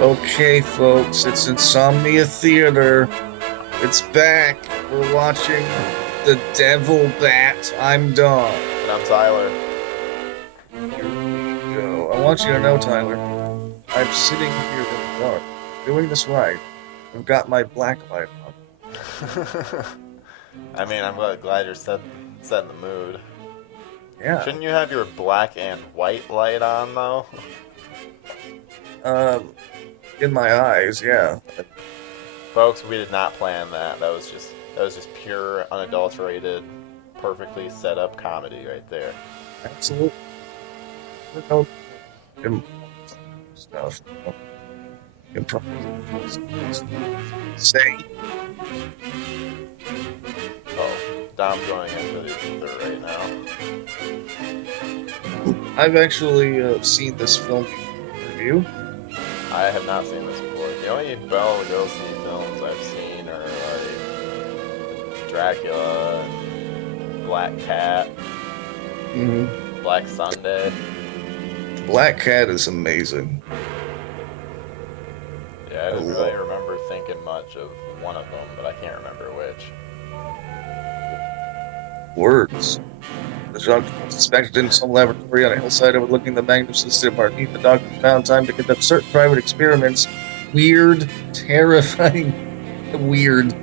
Okay, folks, it's Insomnia Theater. It's back. We're watching The Devil Bat. I'm Dog. And I'm Tyler. Here we go. I want you to know, Tyler, I'm sitting here in the dark, doing this right. I've got my black light on. I mean, I'm glad you're setting the mood. Yeah. Shouldn't you have your black and white light on, though? Um, in my eyes, yeah. Folks, we did not plan that. That was just pure, unadulterated, perfectly set up comedy right there. Absolutely. No stuff. Say, Oh, Dom's going into the ether right now. I've actually seen this film before. Have you? I have not seen this before. The only Bela Lugosi films I've seen are like Dracula, Black Cat, Mm-hmm. Black Sunday. Black Cat is amazing. Yeah, I I didn't really love remember thinking much of one of them, but I can't remember which. words. The drug was suspected in some laboratory on a hillside overlooking the magnificent city of Martinique. The doctor found time to conduct certain private experiments. Weird, terrifying, weird.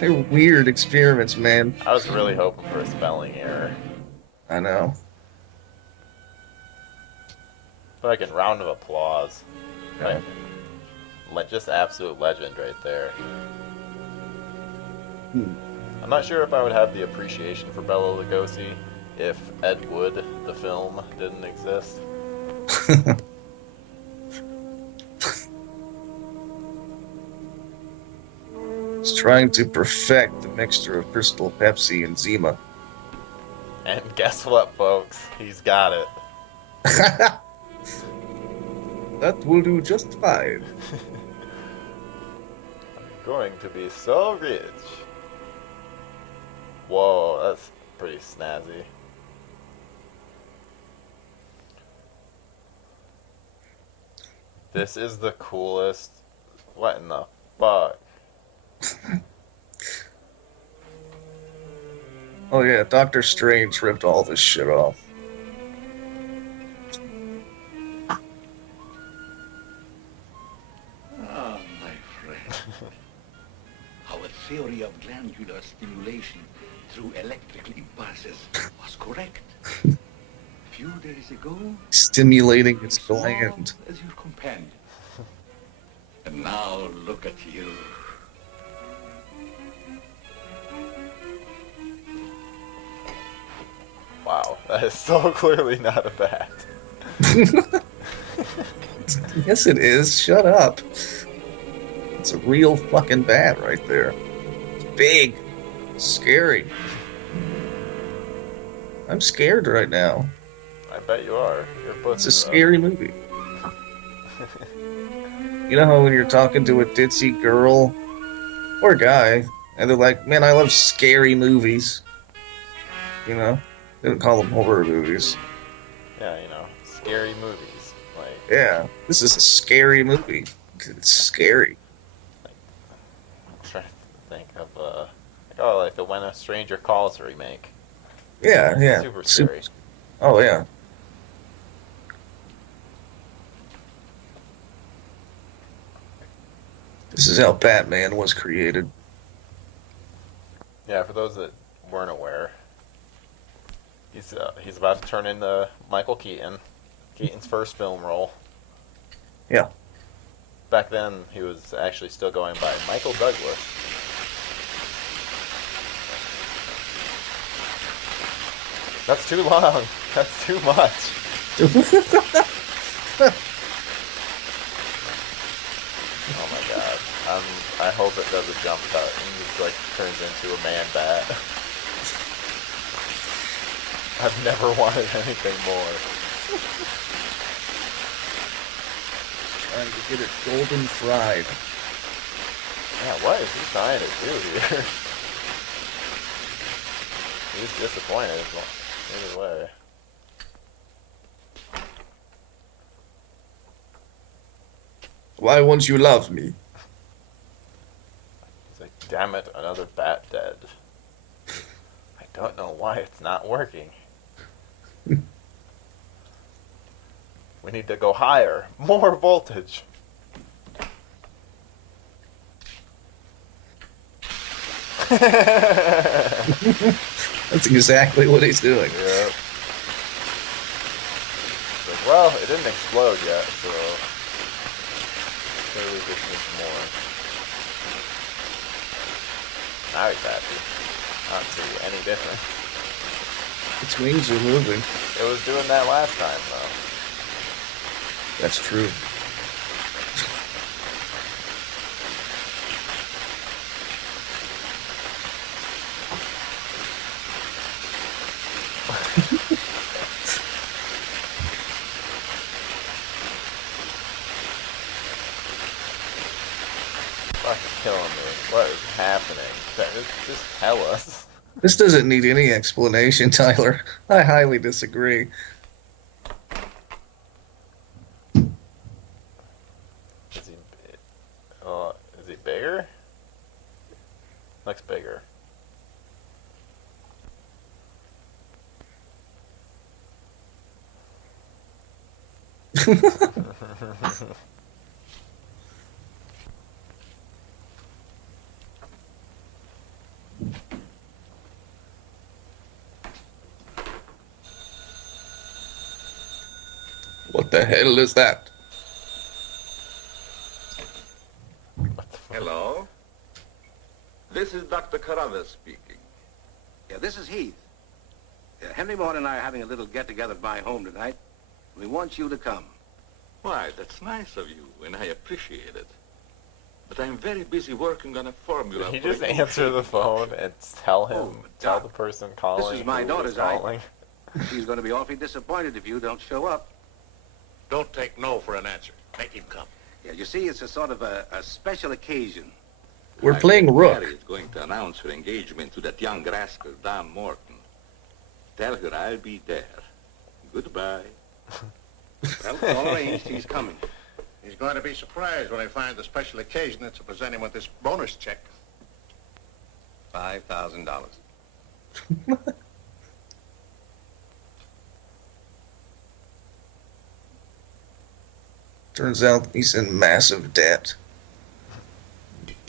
They're weird experiments, man. I was really hoping for a spelling error. I know. Like a round of applause. Yeah. Like, just absolute legend right there. Hmm. I'm not sure if I would have the appreciation for Bela Lugosi if Ed Wood, the film, didn't exist. He's trying to perfect the mixture of Crystal Pepsi and Zima. And guess what, folks? He's got it. That will do just fine. Going to be so rich. Whoa, that's pretty snazzy. This is the coolest. What in the fuck? Oh yeah, Doctor Strange ripped all this shit off. Ah, my friend. Our theory of glandular stimulation through electrical impulses was correct. A few days ago, Stimulating you its saw gland. as your companion. And now look at you. Wow, that is so clearly not a bat. Yes, it is. Shut up. It's a real fucking bat right there. It's big. Scary. I'm scared right now. I bet you are. You're It's a pussy, scary movie. You know how when you're talking to a ditzy girl or guy, and they're like, man, I love scary movies. You know? They don't call them horror movies. Yeah, scary movies. Like, Yeah, this is a scary movie. It's scary. I'm trying to think of like the When a Stranger Calls remake. Yeah, yeah. Super scary. Oh, yeah. This is how Batman was created. Yeah, for those that weren't aware, he's about to turn into Michael Keaton. Keaton's first film role. Yeah. Back then, he was actually still going by Michael Douglas. That's too long. That's too much. Oh my god. I hope it does a jump cut and just like turns into a man bat. I've never wanted anything more. Trying to get it golden fried. Yeah, what is he trying to do here? He's disappointed either way. Why won't you love me? He's like, damn it, another bat dead. I don't know why it's not working. We need to go higher. More voltage. That's exactly what he's doing. Yep. Like, well, it didn't explode yet, so clearly this needs more. Now he's happy. I don't see any difference. Its wings are moving. It was doing that last time, though. That's true. Fucking killing me. What is happening? Just tell us. This doesn't need any explanation, Tyler. I highly disagree. Is he bigger? Looks bigger. What the hell is that? Hello? This is Dr. Carruthers speaking. Yeah, this is Heath. Henry Morton and I are having a little get-together at my home tonight. We want you to come. Why, that's nice of you, and I appreciate it. But I'm very busy working on a formula. Did he for just a- answer the phone and tell him, tell Doc, the person calling? this is my who daughter's was calling? She's going to be awfully disappointed if you don't show up. Don't take no for an answer. Make him come. Yeah, you see, it's a sort of a special occasion. We're playing Rook. Mary is going to announce her engagement to that young rascal, Don Morton. Tell her I'll be there. Goodbye. Well, it's all arranged. He's coming. He's going to be surprised when I find the special occasion that's to present him with this bonus check. $5,000. Turns out he's in massive debt.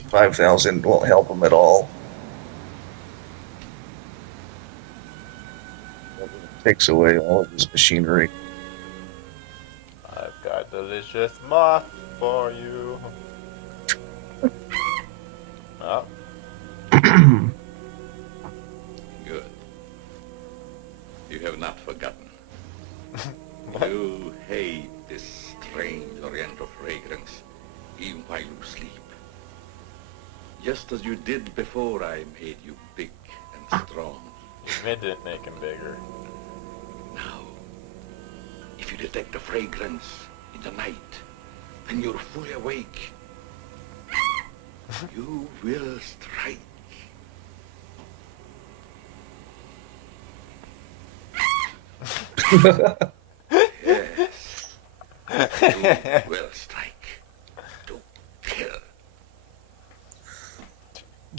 5,000 won't help him at all. Takes away all of his machinery. I've got delicious moth for you. Oh, Good. You have not forgotten. You hate this strange oriental fragrance, even while you sleep. Just as you did before I made you big and strong. it didn't make him bigger. Now, if you detect the fragrance in the night, when you're fully awake, you will strike. Yes, you will strike to kill.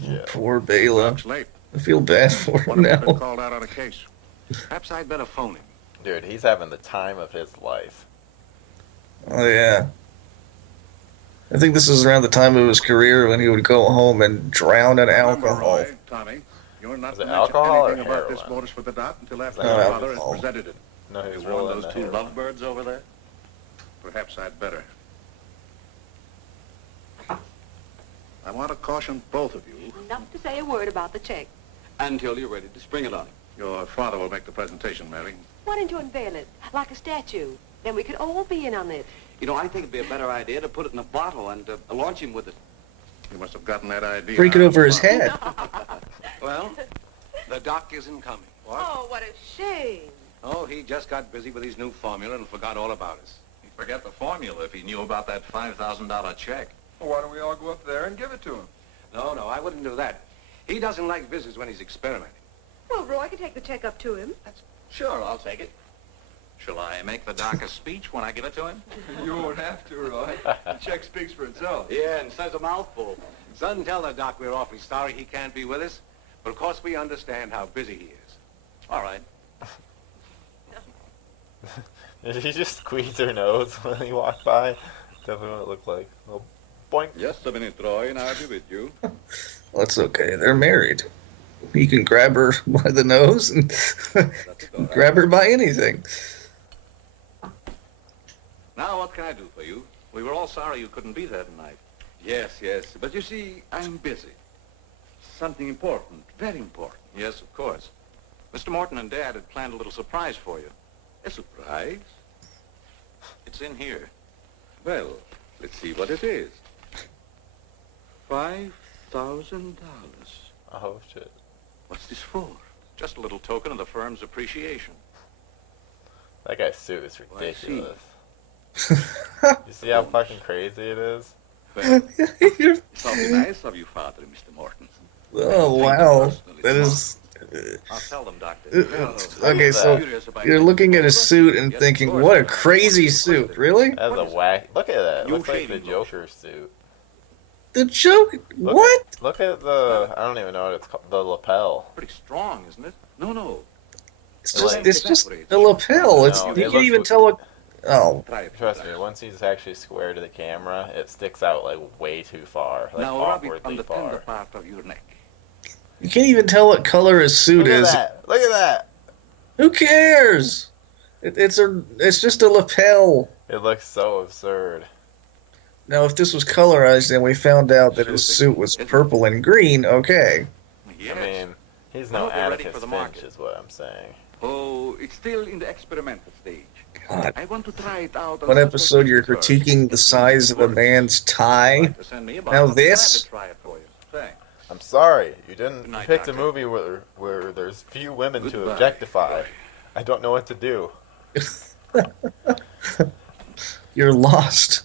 Yeah. Poor Bela. Looks late. I feel bad for One him of us been now. called out on a case. Perhaps I'd better phone him. Dude, he's having the time of his life. Oh, yeah. I think this is around the time of his career when he would go home and drown in Remember, alcohol. Roy, Tommy, you're not Was it to mention alcohol or anything about this heroin? bonus for the dot until after No, your father has alcohol. presented it. No, he's Is one of rolling those the two heroin. lovebirds over there? Perhaps I'd better. I want to caution both of you. Not to say a word about the check. Until you're ready to spring it on him. Your father will make the presentation, Mary. Why don't you unveil it, like a statue? Then we could all be in on it. You know, I think it'd be a better idea to put it in a bottle and launch him with it. You must have gotten that idea. Break it out of over the his father. head. Well, the doc isn't coming. What? Oh, what a shame. Oh, he just got busy with his new formula and forgot all about us. He'd forget the formula if he knew about that $5,000 check. Well, why don't we all go up there and give it to him? No, I wouldn't do that. He doesn't like visits when he's experimenting. Well, Roy could take the check up to him. Sure, I'll take it. Shall I make the doc a speech when I give it to him? You won't have to, Roy. The check speaks for itself. Yeah, and says a mouthful. Son, tell the doc we're awfully sorry he can't be with us, but of course we understand how busy he is. All right. Did he just squeeze her nose when he walked by? Definitely what it looked like. A little boink. Just a minute, Roy, and I'll be with you. Well, that's okay. They're married. He can grab her by the nose and grab her by anything. Now, what can I do for you? We were all sorry you couldn't be there tonight. Yes, yes, but you see, I'm busy. Something important, very important. Yes, of course. Mr. Morton and Dad had planned a little surprise for you. A surprise? It's in here. Well, let's see what it is. $5,000. Oh, shit. What's this for? Just a little token of the firm's appreciation. That guy's suit is Oh, I see. ridiculous. You see how fucking crazy it is? Well, it's awfully nice of you, Father, Mr. Morton. Oh, wow. That is... I'll tell them, Doctor. Okay, so you're looking at a suit and thinking, what a crazy suit, really? That's a whack. Look at that. It You looks like the shaving Joker's suit. The joke? Look What? Look at the, I don't even know what it's called, the lapel. Pretty strong, isn't it? No. It's just the lapel. It's, No, you it can't even looks- tell what... Oh, Try it. Trust me, once he's actually square to the camera, it sticks out like way too far. Like Now rub it on awkwardly the tender far. part of your neck. you can't even tell what color his suit Look at is. that! Look at that! Who cares? It's just a lapel. It looks so absurd. Now, if this was colorized and we found out that his suit was purple and green, okay. Yes. I mean, he's I no hope they're ready Atticus for the Finch market. is what I'm saying. Oh, it's still in the experimental stage. God. I want to try it out. on One some episode you're first. critiquing the size of a man's tie. Like to send me a Now bottle. this... Glad to try it for you. Thanks. I'm sorry, you didn't. Good night, You picked a Doctor. movie where there's few women to Goodbye, objectify. Roy. I don't know what to do. You're lost.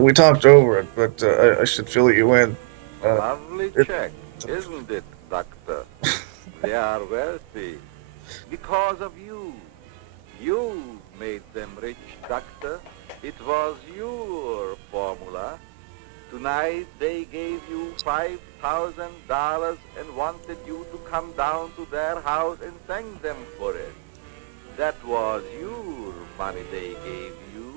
We talked over it, but I should fill you in. Lovely it- check, isn't it, Doctor? They are wealthy. Because of you. You made them rich, Doctor. It was your formula. Tonight they gave you $5,000 and wanted you to come down to their house and thank them for it. That was your money they gave you,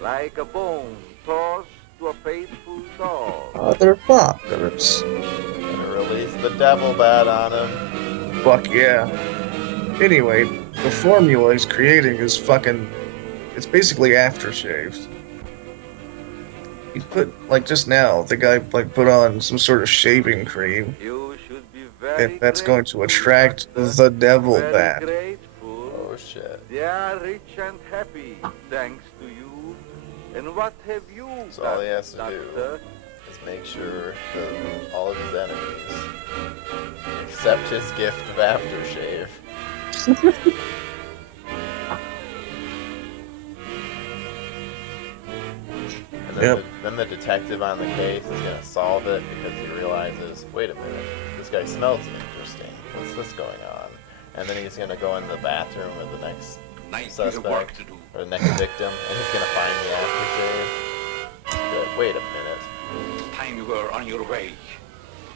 like a bone tossed to a faithful dog. Motherfuckers. Gonna release the devil bat on him. Fuck yeah. Anyway, the formula he's creating is fucking... It's basically aftershave. He put, like just now, the guy like put on some sort of shaving cream. You should be very And that's going to grateful, attract Doctor. the devil Very bat. grateful. Oh shit. They are rich and happy, thanks to you. And what have you So done, all he has to Doctor? do is make sure that all of his enemies accept his gift of aftershave. And then, Yep. then the detective on the case is gonna solve it because he realizes, wait a minute, this guy smells interesting. What's this going on? And then he's gonna go in the bathroom with the next Nice piece of work suspect to do. or the next victim, and he's gonna find the aftershave. Good. Wait a minute. It's time you were on your way.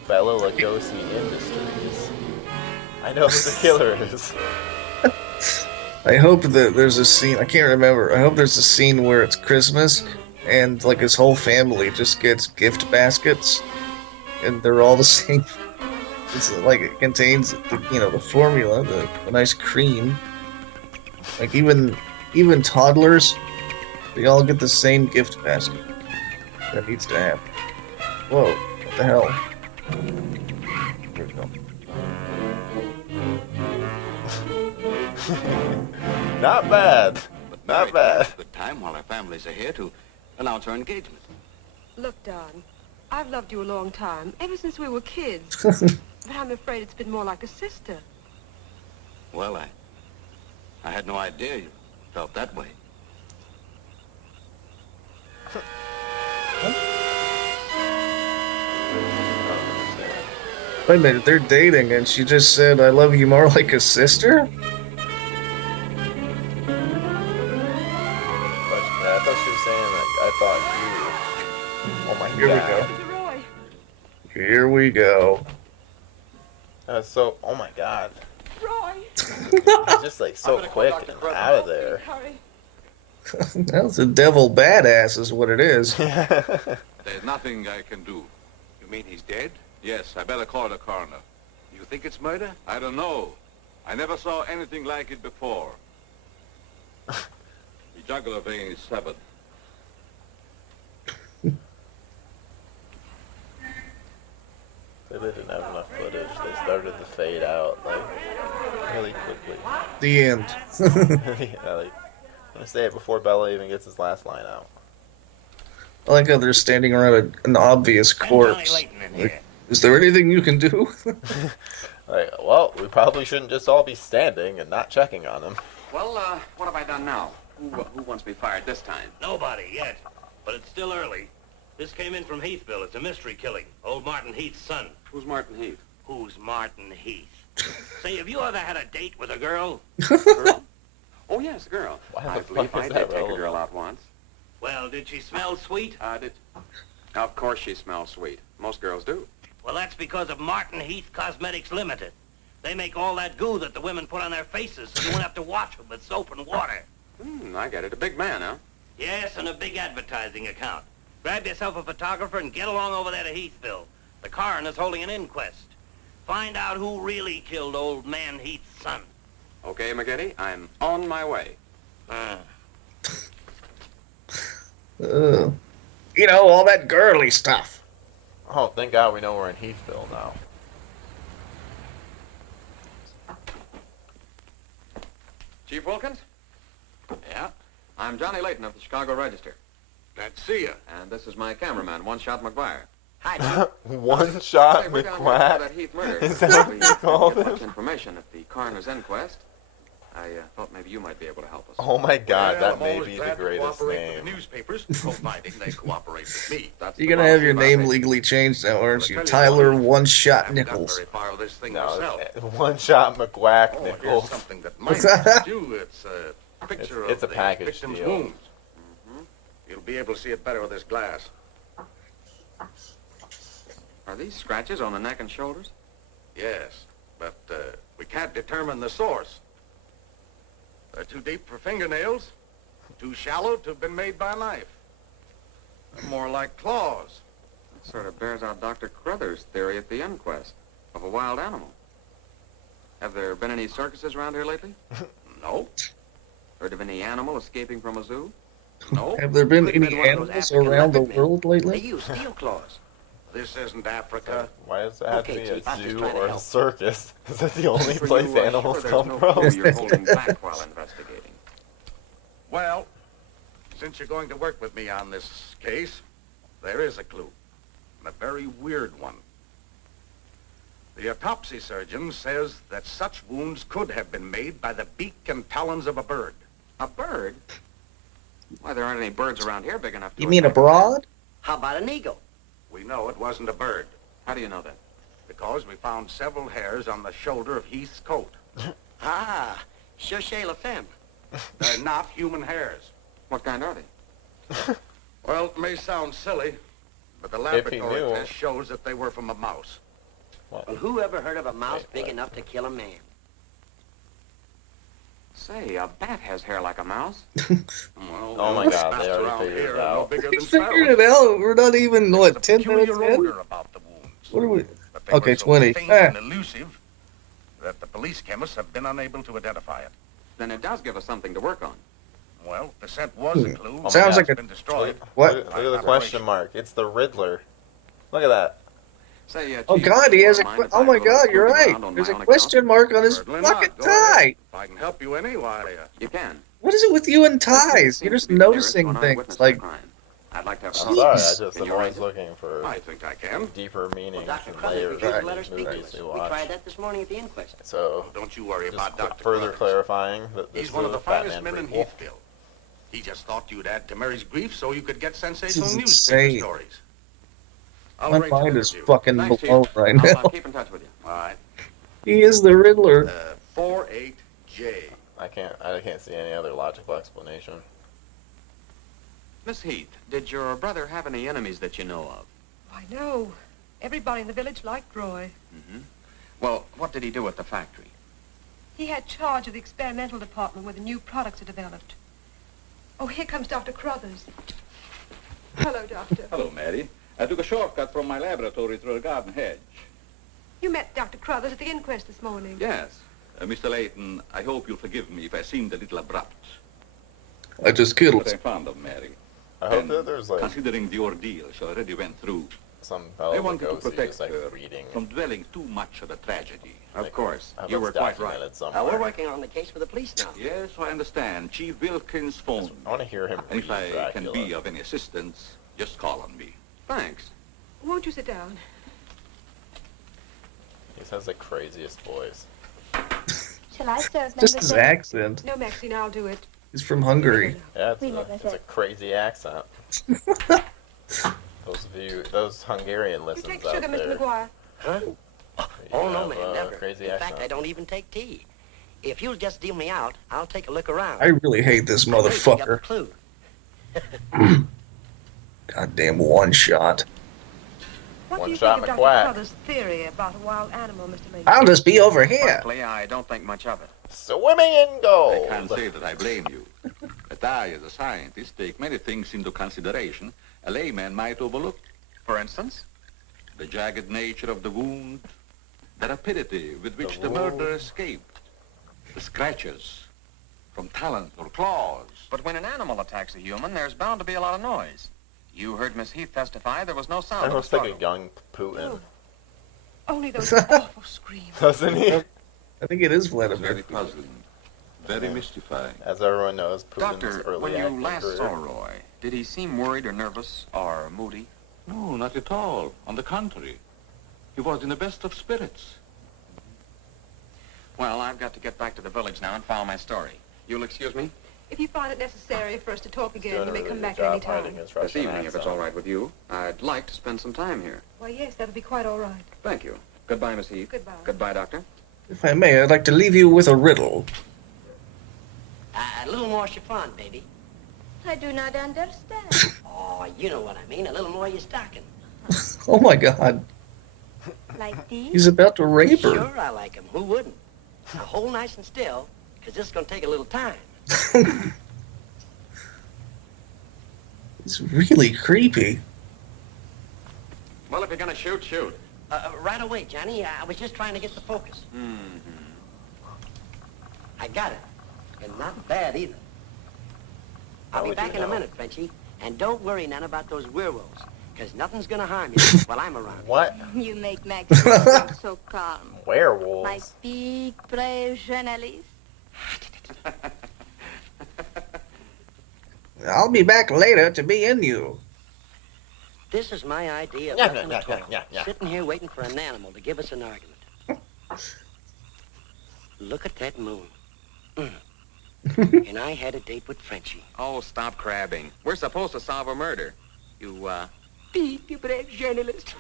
Bela Lugosi Industries. I know who the killer is. I hope that there's a scene, I can't remember, I hope there's a scene where it's Christmas and like his whole family just gets gift baskets and they're all the same. It's like it contains the formula, the nice cream. Like even toddlers, they all get the same gift basket. That needs to happen. Whoa, what the hell? Here we go. Not bad. But Not Mary, bad. it's a good time while our families are here to announce our engagement. Look, Don, I've loved you a long time, ever since we were kids. But I'm afraid it's been more like a sister. Well, I had no idea you felt that way. Wait a minute, they're dating, and she just said, "I love you more like a sister." But yeah, I thought she was saying that. I thought you. Oh my Here we god. go. Mr. Roy. Here we go. So, oh my god. Roy. He's just like so quick and out of there. Hurry. That's a devil badass, is what it is. There's nothing I can do. You mean he's dead? Yes, I better call the coroner. You think it's murder? I don't know. I never saw anything like it before. The jugular vein is severed. They didn't have enough footage. They started to fade out like really quickly. The end. Yeah, like I'm gonna say it before Bela even gets his last line out. I like how they're standing around an obvious corpse. Like, is there anything you can do? Like, well, we probably shouldn't just all be standing and not checking on him. Well, what have I done now? Who wants me fired this time? Nobody yet, but it's still early. This came in from Heathville. It's a mystery killing. Old Martin Heath's son. Who's Martin Heath? Who's Martin Heath? Say, have you ever had a date with a girl? Girl? Oh, yes, girl. Why the I believe fuck I is did that take a relevant? girl out once. Well, did she smell sweet? Did... Of course she smells sweet. Most girls do. Well, that's because of Martin Heath Cosmetics Limited. They make all that goo that the women put on their faces so you won't have to wash them with soap and water. I get it. A big man, huh? Yes, and a big advertising account. Grab yourself a photographer and get along over there to Heathville. The coroner's holding an inquest. Find out who really killed old man Heath's son. Okay, McGetty, I'm on my way. You know, all that girly stuff. Oh, thank God we know we're in Heathville now. Chief Wilkins? Yeah? I'm Johnny Layton of the Chicago Register. Glad to see you. And this is my cameraman, One Shot McGuire. Hi, One shot Hey, we're down here for that McQuack. Heath murder. Is that what We you called get him? much information at the coroner's inquest. I thought maybe you might be able to help us. Oh my God, Well, that I'm may always be the glad to greatest cooperate with the name. newspapers, providing they cooperate with me. That's You're the gonna have policy your of our name nation. legally changed now, aren't you? Well, I tell you Tyler what, One I Shot haven't gotten Nichols. very far with this thing No, myself. one shot McQuack Oh, here's Nichols. something that might interest you. It's a picture It's of a the package victim's deal. wounds. You'll be able to see it better with this glass. Are these scratches on the neck and shoulders? Yes, but we can't determine the source. They're too deep for fingernails, too shallow to have been made by a knife. They're more like claws. That sort of bears out Dr. Crothers' theory at the inquest of a wild animal. Have there been any circuses around here lately? No, Heard of any animal escaping from a zoo? no, Have there been Could've been any one of those animals African around the leopard men. world They lately? use steel claws. this isn't Africa. Why does it have to Okay, be a Chief, I'm just zoo trying to or a help. circus? Is that the only Are place you, animals sure come there's no from? clue you're holding back while investigating? Well, since you're going to work with me on this case, there is a clue, and a very weird one. The autopsy surgeon says that such wounds could have been made by the beak and talons of a bird. A bird? Why, there aren't any birds around here big enough to... You mean attack abroad? How about an eagle? We know it wasn't a bird, How do you know that? because we found several hairs on the shoulder of Heath's coat. Ah, cherchez la femme. They're not human hairs. What kind are they? Well, it may sound silly, but the If he laboratory knew. test shows that they were from a mouse. Well, who ever heard of a mouse Wait, big what? enough to kill a man? Say, a bat has hair like a mouse. Well, Oh my God, bats they already around figured here it are no out. bigger We than figured sparrows. it out. We're not even, There's what, a 10 peculiar minutes in? odor about the wounds. What are we? But they Okay, were so 20. faint Ah. and elusive that the police chemists have been unable to identify it. Then it does give us something to work on. Well, the scent was a clue. Oh my Sounds God. like It's a... been destroyed. What? Look at the question mark. It's the Riddler. Look at that. Say, Oh Chief, God, he has a... mind que- if Oh I my go God, you're snooping right. around on There's my a own question mark on his Certainly fucking not. Go ahead. tie. If I can help you any, why... You can. What is it with you and This case ties? seems You're to just be the nearest noticing one things eyewitness to the like... crime. I'd like to have a I'm sorry, I Jeez. just Can am you always arrange it? looking for I think I can. deeper meanings Well, Dr. and Crothers layers refused to in let her speak to movies us. we We watch. tried that this morning at the inquest. So, Don't you worry about just Dr. further Crothers. clarifying that this He's one of is the a finest Batman men in prequel. Heathville. He just thought you'd add to Mary's grief so you could get sensational This is newspaper insane. stories. I'll My arrange an mind is interview. fucking Thanks, Chief. blown right I'll now. keep in touch with you. All right. He is the Riddler. 48J. I can't see any other logical explanation. Miss Heath, did your brother have any enemies that you know of? Why, no. Everybody in the village liked Roy. Mm-hmm. Well, what did he do at the factory? He had charge of the experimental department where the new products are developed. Oh, here comes Dr. Crothers. Hello, Doctor. Hello, Mary. I took a shortcut from my laboratory through a garden hedge. You met Dr. Crothers at the inquest this morning. Yes. Mr. Layton, I hope you'll forgive me if I seemed a little abrupt. I just killed. But I'm fond of Mary. I hope And that there's like considering the ordeal she already went through, some I Bela wanted to Lugosi protect just like her reading. from dwelling too much of the tragedy. Of course. I hope You it's were quite right. documented somewhere. We're working on the case for the police now. Yes, I understand. Chief Wilkins phoned. I want to hear him And read if I can Dracula. be of any assistance, just call on me. Thanks. Won't you sit down? He has the craziest voice. Shall I serve, Just his accent. No, Maxine, I'll do it. He's from Hungary. Yeah, Oui, it's mademoiselle. a crazy accent. Those Hungarian You listens take out sugar, there. Mr. McGuire. Huh? you Oh, no, have, man, never. Crazy In accent. fact, I don't even take tea. If you'll just deal me out, I'll take a look around. I really hate this I may pick up a motherfucker. clue. Goddamn one shot. What One do you shot think of McQuack. Dr. Crothers' theory about a wild animal, Mr. Lincoln? I'll just be over here. Frankly, I don't think much of it. Swimming in I gold. can't say that I blame you. But I, as a scientist, take many things into consideration a layman might overlook. For instance? The jagged nature of the wound, the rapidity with which the wound. murderer escaped, the scratches from talons or claws. But when an animal attacks a human, there's bound to be a lot of noise. You heard Miss Heath testify there was no I sound of a looks like a struggle. young Putin. Oh. Only those awful screams. Doesn't he? I think it is It's Vladimir. very puzzling, very mystifying. As everyone knows, Putin's Doctor, early when you acting last career. saw Roy, did he seem worried or nervous or moody? No, not at all. On the contrary. He was in the best of spirits. Well, I've got to get back to the village now and file my story. You'll excuse me? If you find it necessary for us to talk He's again, doing you a may really come good back job any time. hiding his This Russian evening, if it's accent. all right with you. I'd like to spend some time here. Why, yes, that'll be quite all right. Thank you. Goodbye, Miss Heath. Goodbye. Goodbye, Doctor. If I may, I'd like to leave you with a riddle. A little more chiffon, baby. I do not understand. Oh, you know what I mean. A little more of your stocking. Oh my god. Like these? He's about to rape her. Sure, I like 'em. Who wouldn't? Now, hold nice and still, because this is going to take a little time. It's really creepy. Well, if you're going to shoot, shoot. Right away, Johnny. I was just trying to get the focus. I got it. And not bad either. I'll How be would back you in a know? minute, Frenchie. And don't worry none about those werewolves, because nothing's going to harm you while I'm around. What? You make Max sound so calm. Werewolves. My big, brave journalist. I'll be back later to be in you. This is my idea of Yeah, nothing yeah, at all. yeah, yeah. Sitting here waiting for an animal to give us an argument. Look at that moon. And I had a date with Frenchie. Oh, stop crabbing. We're supposed to solve a murder. You, Big, brave journalist.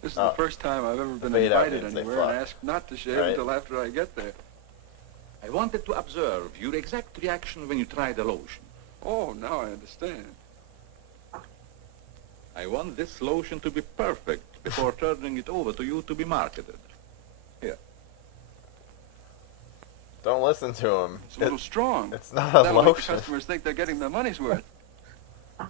This is the first time I've ever been Fade out invited means they anywhere and fuck. asked not to shave Right. until after I get there. I wanted to observe your exact reaction when you tried the lotion. Oh, now I understand. I want this lotion to be perfect before turning it over to you to be marketed. Here. Don't listen to him. It's a little strong. It's not a That way the lotion. customers think they're getting their money's worth. That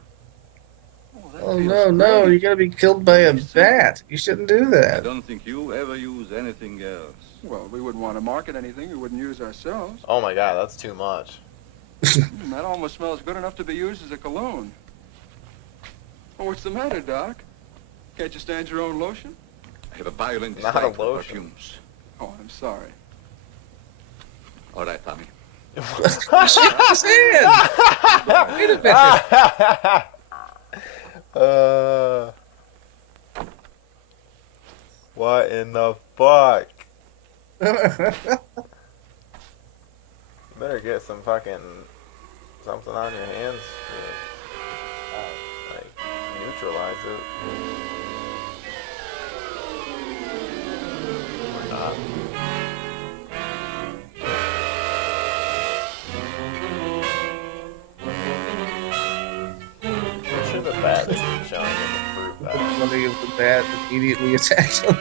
Oh feels no, no, great. you're gonna be killed by a bat. You shouldn't do I that. don't think you ever use anything else. Well, we wouldn't want to market anything we wouldn't use ourselves. Oh my god, that's too much. That almost smells good enough to be used as a cologne. Oh, what's the matter, Doc? Can't you stand your own lotion? I have a violent Not a dislike for lotion. perfumes. Oh, I'm sorry. All right, Tommy. Shake his hand! Wait a minute. What in the fuck? You better get some fucking something on your hands. neutralize it. Or not. I'm sure the bat isn't showing in the fruit The bat. body of the bat immediately attacks him.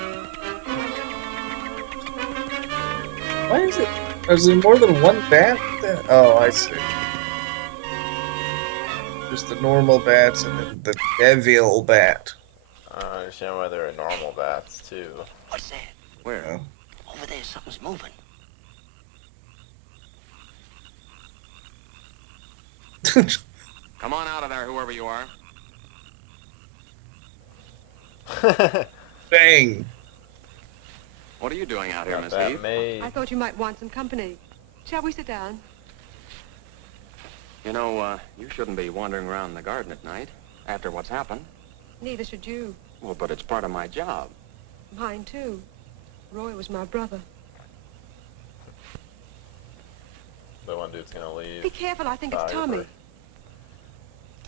Why is it? Is there more than one bat? Oh, I see. Just the normal bats and then the devil bat. I don't understand why there are normal bats, too. What's that? Where? Oh. Over there, something's moving. Come on out of there, whoever you are. Bang! What are you doing out here, Got Miss that Heath? made. I thought you might want some company. Shall we sit down? You know, you shouldn't be wandering around in the garden at night after what's happened. Neither should you. Well, but it's part of my job. Mine, too. Roy was my brother. The one dude's gonna leave. Be careful, I think it's Photographer. Tommy.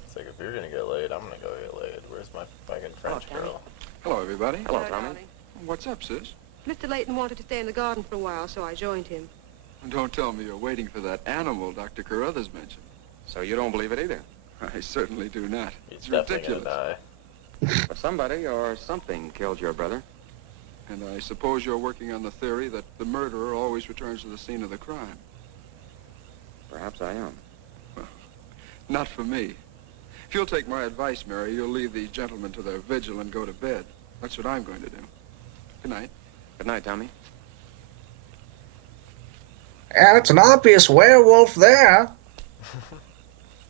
It's like, if you're gonna get laid, I'm gonna go get laid. Where's my fucking French Tommy. girl? Hello, everybody. Hello, Tommy. darling. What's up, sis? Mr. Layton wanted to stay in the garden for a while, so I joined him. Don't tell me you're waiting for that animal Dr. Carruthers mentioned. So you don't believe it either? I certainly do not. He's It's definitely ridiculous. gonna But somebody or something killed your brother. And I suppose you're working on the theory that the murderer always returns to the scene of the crime. Perhaps I am. Not for me. If you'll take my advice, Mary, you'll leave these gentlemen to their vigil and go to bed. That's what I'm going to do. Good night. Good night, Tommy. Yeah, it's an obvious werewolf there.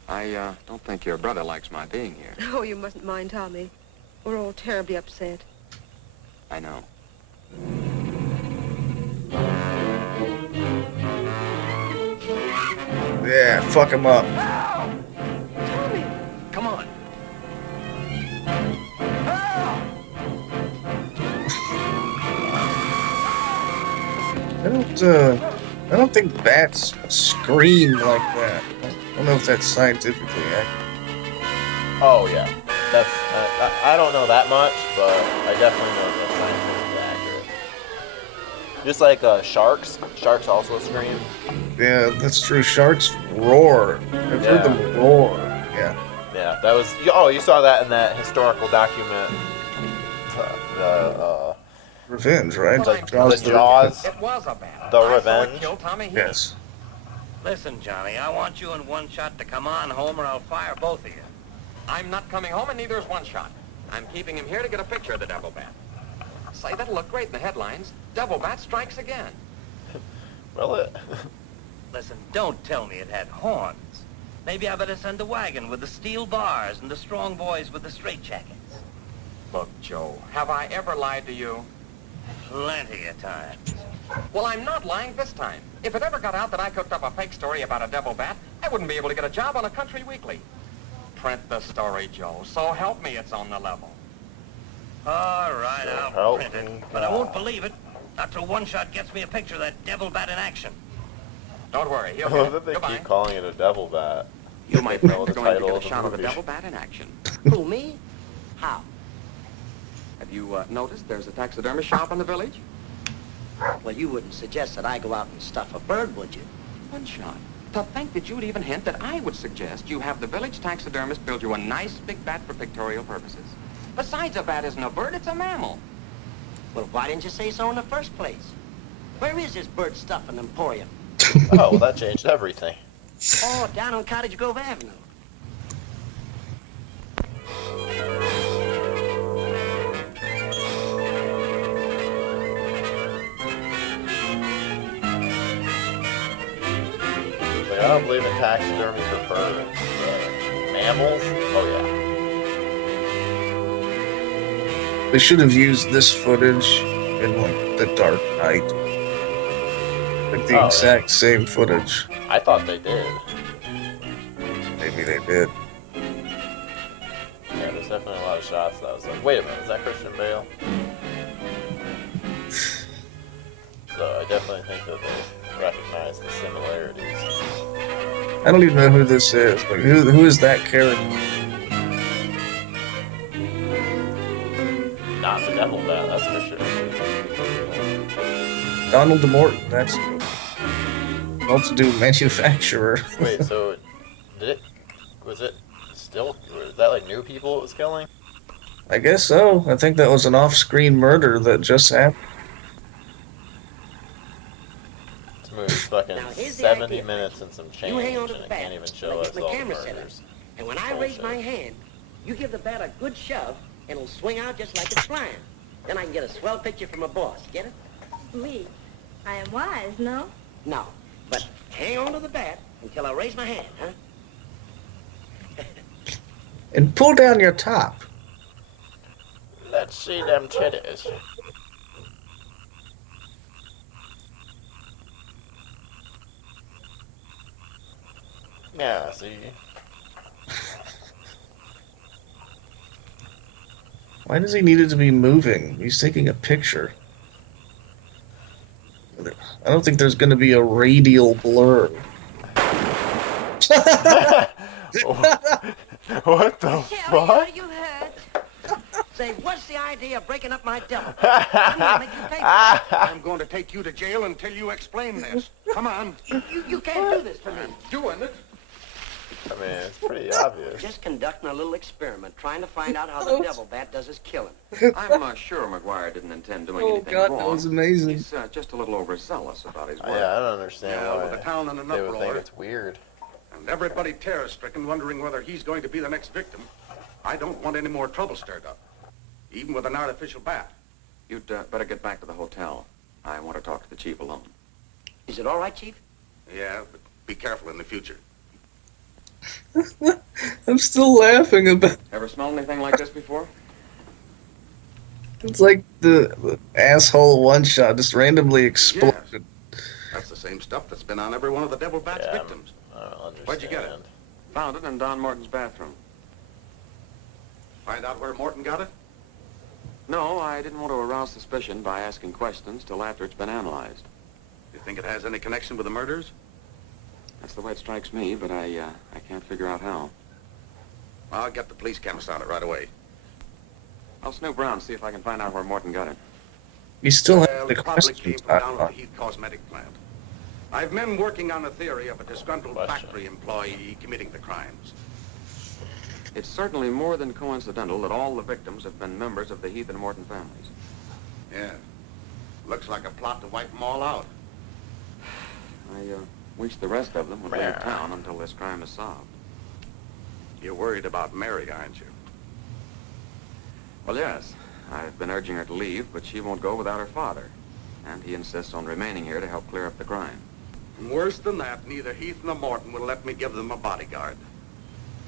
I don't think your brother likes my being here. Oh, you mustn't mind Tommy. We're all terribly upset. I know. Yeah, fuck him up. Tommy! Come on. I don't think bats scream like that. I don't know if that's scientifically accurate. Oh yeah, that's. I don't know that much, but I definitely know that's scientifically accurate. Just like sharks. Sharks also scream. Yeah, that's true. Sharks roar. I've heard them roar. Yeah. Yeah, that was. Oh, you saw that in that historical document. The Revenge, right? the Jaws. It was a bat. The I saw it Revenge. kill Tommy Heath. Yes. Listen, Johnny, I want you in one shot to come on home or I'll fire both of you. I'm not coming home, and neither is One Shot. I'm keeping him here to get a picture of the Devil Bat. Say, that'll look great in the headlines. Devil Bat strikes again. Well, it. Listen, don't tell me it had horns. Maybe I better send a wagon with the steel bars and the strong boys with the straitjackets. Look, Joe, have I ever lied to you? Plenty of times. Well, I'm not lying this time. If it ever got out that I cooked up a fake story about a devil bat, I wouldn't be able to get a job on a country weekly. Print the story, Joe. So help me, it's on the level. All right, So I'll help print it. me But I God. won't believe it. Not till One Shot gets me a picture of that devil bat in action. Don't worry, he'll I get love it. that they Goodbye. keep calling it a devil bat. You, my Know friend, the are going to title get a of the shot of the movie. devil bat in action. Who, me? How? Have you noticed there's a taxidermy shop in the village? Well, you wouldn't suggest that I go out and stuff a bird, would you? One Shot. To think that you'd even hint that I would suggest you have the village taxidermist build you a nice big bat for pictorial purposes. Besides, a bat isn't a bird, it's a mammal. Well, why didn't you say so in the first place? Where is this bird stuffing emporium? Oh, well, that changed everything. Oh, down on Cottage Grove Avenue. Like, I don't believe in taxidermy for birds. But mammals? Oh yeah. They should have used this footage in like The Dark Knight. Like the Oh, exact same footage. I thought they did. Maybe they did. Yeah, there's definitely a lot of shots that I was like, wait a minute, is that Christian Bale? So I definitely think that they recognize the similarities. I don't even know who this is. Like, who is that character? Not the devil bat, that's for sure. Donald DeMorton, that's well-to-do manufacturer. Wait, so was it that like new people it was killing? I guess so. I think that was an off-screen murder that just happened. This movie's fucking 70 minutes and some change, and it can't even show us all the murders. And when I raise my hand, you give the bat a good shove, and it'll swing out just like it's flying. Then I can get a swell picture from my boss. Get it? Oui. I am wise, no? No. But hang on to the bat until I raise my hand, huh? And pull down your top. Let's see them titties. Yeah, see? Why does he need it to be moving? He's taking a picture. I don't think there's going to be a radial blur. What the fuck? You heard? Say, what's the idea of breaking up my devil? I'm gonna make you pay for it. I'm going to take you to jail until you explain this. Come on. You can't do this to me. I'm doing it. I mean, it's pretty obvious. Just conducting a little experiment, trying to find out how the devil bat does his killing. I'm sure McGuire didn't intend doing Oh, anything God, wrong. that was amazing. He's just a little overzealous about his work. Yeah, I don't understand with the town in an why they would think uproar, it's weird. and everybody terror-stricken, wondering whether he's going to be the next victim. I don't want any more trouble stirred up, even with an artificial bat. You'd better get back to the hotel. I want to talk to the chief alone. Is it all right, Chief? Yeah, but be careful in the future. I'm still laughing about. Ever smelled anything like this before? It's like the asshole one shot just randomly exploded. That's the same stuff that's been on every one of the devil bat's victims. I don't understand. Where'd you get it? Found it in Don Morton's bathroom. Find out where Morton got it? No, I didn't want to arouse suspicion by asking questions till after it's been analyzed. You think it has any connection with the murders? That's the way it strikes me, but I can't figure out how. I'll get the police chemist on it right away. I'll snoop around, see if I can find out where Morton got it. You still have Well, the it probably came questions. from down at the Heath Cosmetic plant. I've men working on a theory of a disgruntled factory employee committing the crimes. It's certainly more than coincidental that all the victims have been members of the Heath and Morton families. Yeah. Looks like a plot to wipe them all out. I wish the rest of them would leave town until this crime is solved. You're worried about Mary, aren't you? Well, yes. I've been urging her to leave, but she won't go without her father. And he insists on remaining here to help clear up the crime. And worse than that, neither Heath nor Morton will let me give them a bodyguard.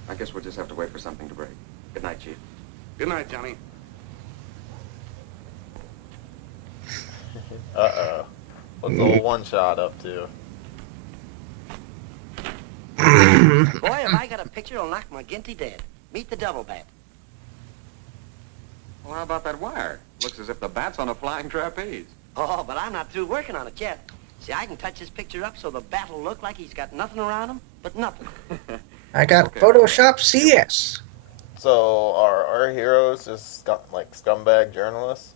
I guess we'll just have to wait for something to break. Good night, Chief. Good night, Johnny. Uh-oh. What's the old one shot up to? Boy, if I got a picture, it'll knock McGinty dead. Meet the devil bat. Well, how about that wire? Looks as if the bat's on a flying trapeze. Oh, but I'm not through working on it yet. See, I can touch this picture up so the bat will look like he's got nothing around him but nothing. I got Photoshop CS. So, are our heroes just like scumbag journalists?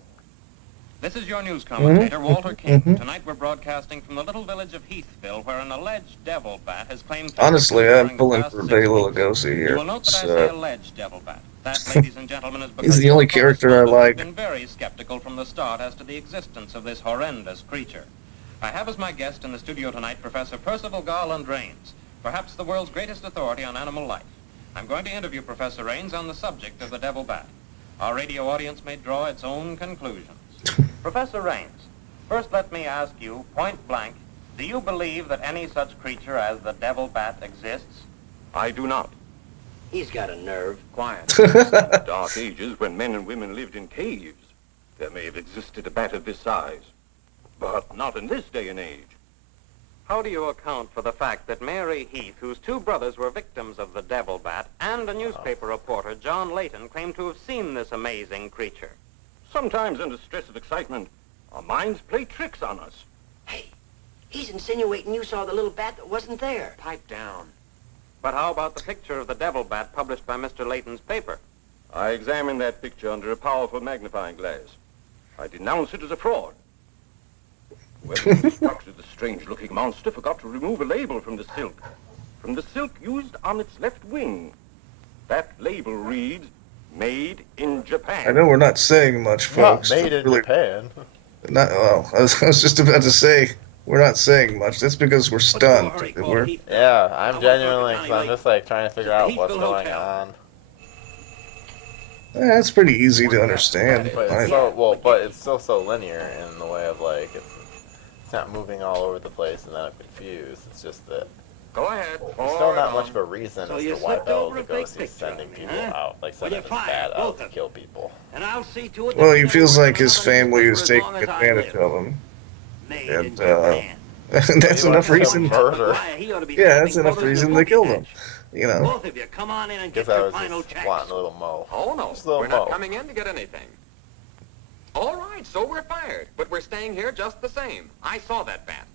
This is your news commentator, Walter King. Tonight we're broadcasting from the little village of Heathville, where an alleged devil bat has claimed... Honestly, I'm during the pulling past for 6 Bela weeks. Lugosi here. You will note that I say alleged devil bat. That, ladies and gentlemen, is because He's the only your character I correspondent like. has been very skeptical from the start as to the existence of this horrendous creature. I have as my guest in the studio tonight Professor Percival Garland Rains, perhaps the world's greatest authority on animal life. I'm going to interview Professor Rains on the subject of the devil bat. Our radio audience may draw its own conclusions. Professor Rains, first let me ask you, point blank, do you believe that any such creature as the devil bat exists? I do not. He's got a nerve. Quiet. In the dark ages, when men and women lived in caves, there may have existed a bat of this size. But not in this day and age. How do you account for the fact that Mary Heath, whose 2 brothers were victims of the devil bat, and a newspaper reporter, John Layton, claim to have seen this amazing creature? Sometimes under stress of excitement, our minds play tricks on us. Hey, he's insinuating you saw the little bat that wasn't there. Pipe down. But how about the picture of the devil bat published by Mr. Layton's paper? I examined that picture under a powerful magnifying glass. I denounce it as a fraud. Whoever constructed the strange-looking monster forgot to remove a label from the silk. From the silk used on its left wing. That label reads, "Made in Japan." I know we're not saying much, folks. Not made in Japan. Well, I was just about to say, we're not saying much. That's because we're stunned. Yeah, I'm genuinely, cause I'm just like trying to figure out what's going on. That's pretty easy to understand. But it's but it's still so linear in the way of like it's not moving all over the place and then I'm confused. It's just that. Go ahead. There's still not much of a reason as to why Bela Lugosi is sending people out, like sending his dad out to kill people. And I'll see to it. Well, he feels like his family is taking advantage of him. And that's enough reason. Yeah, that's enough reason to kill him. You know. Both of you, come on in and get I your was final just checks. wanting a little mo. Oh, no. Just a little We're not mo. coming in to get anything. All right, so we're fired. But we're staying here just the same. I saw that bat.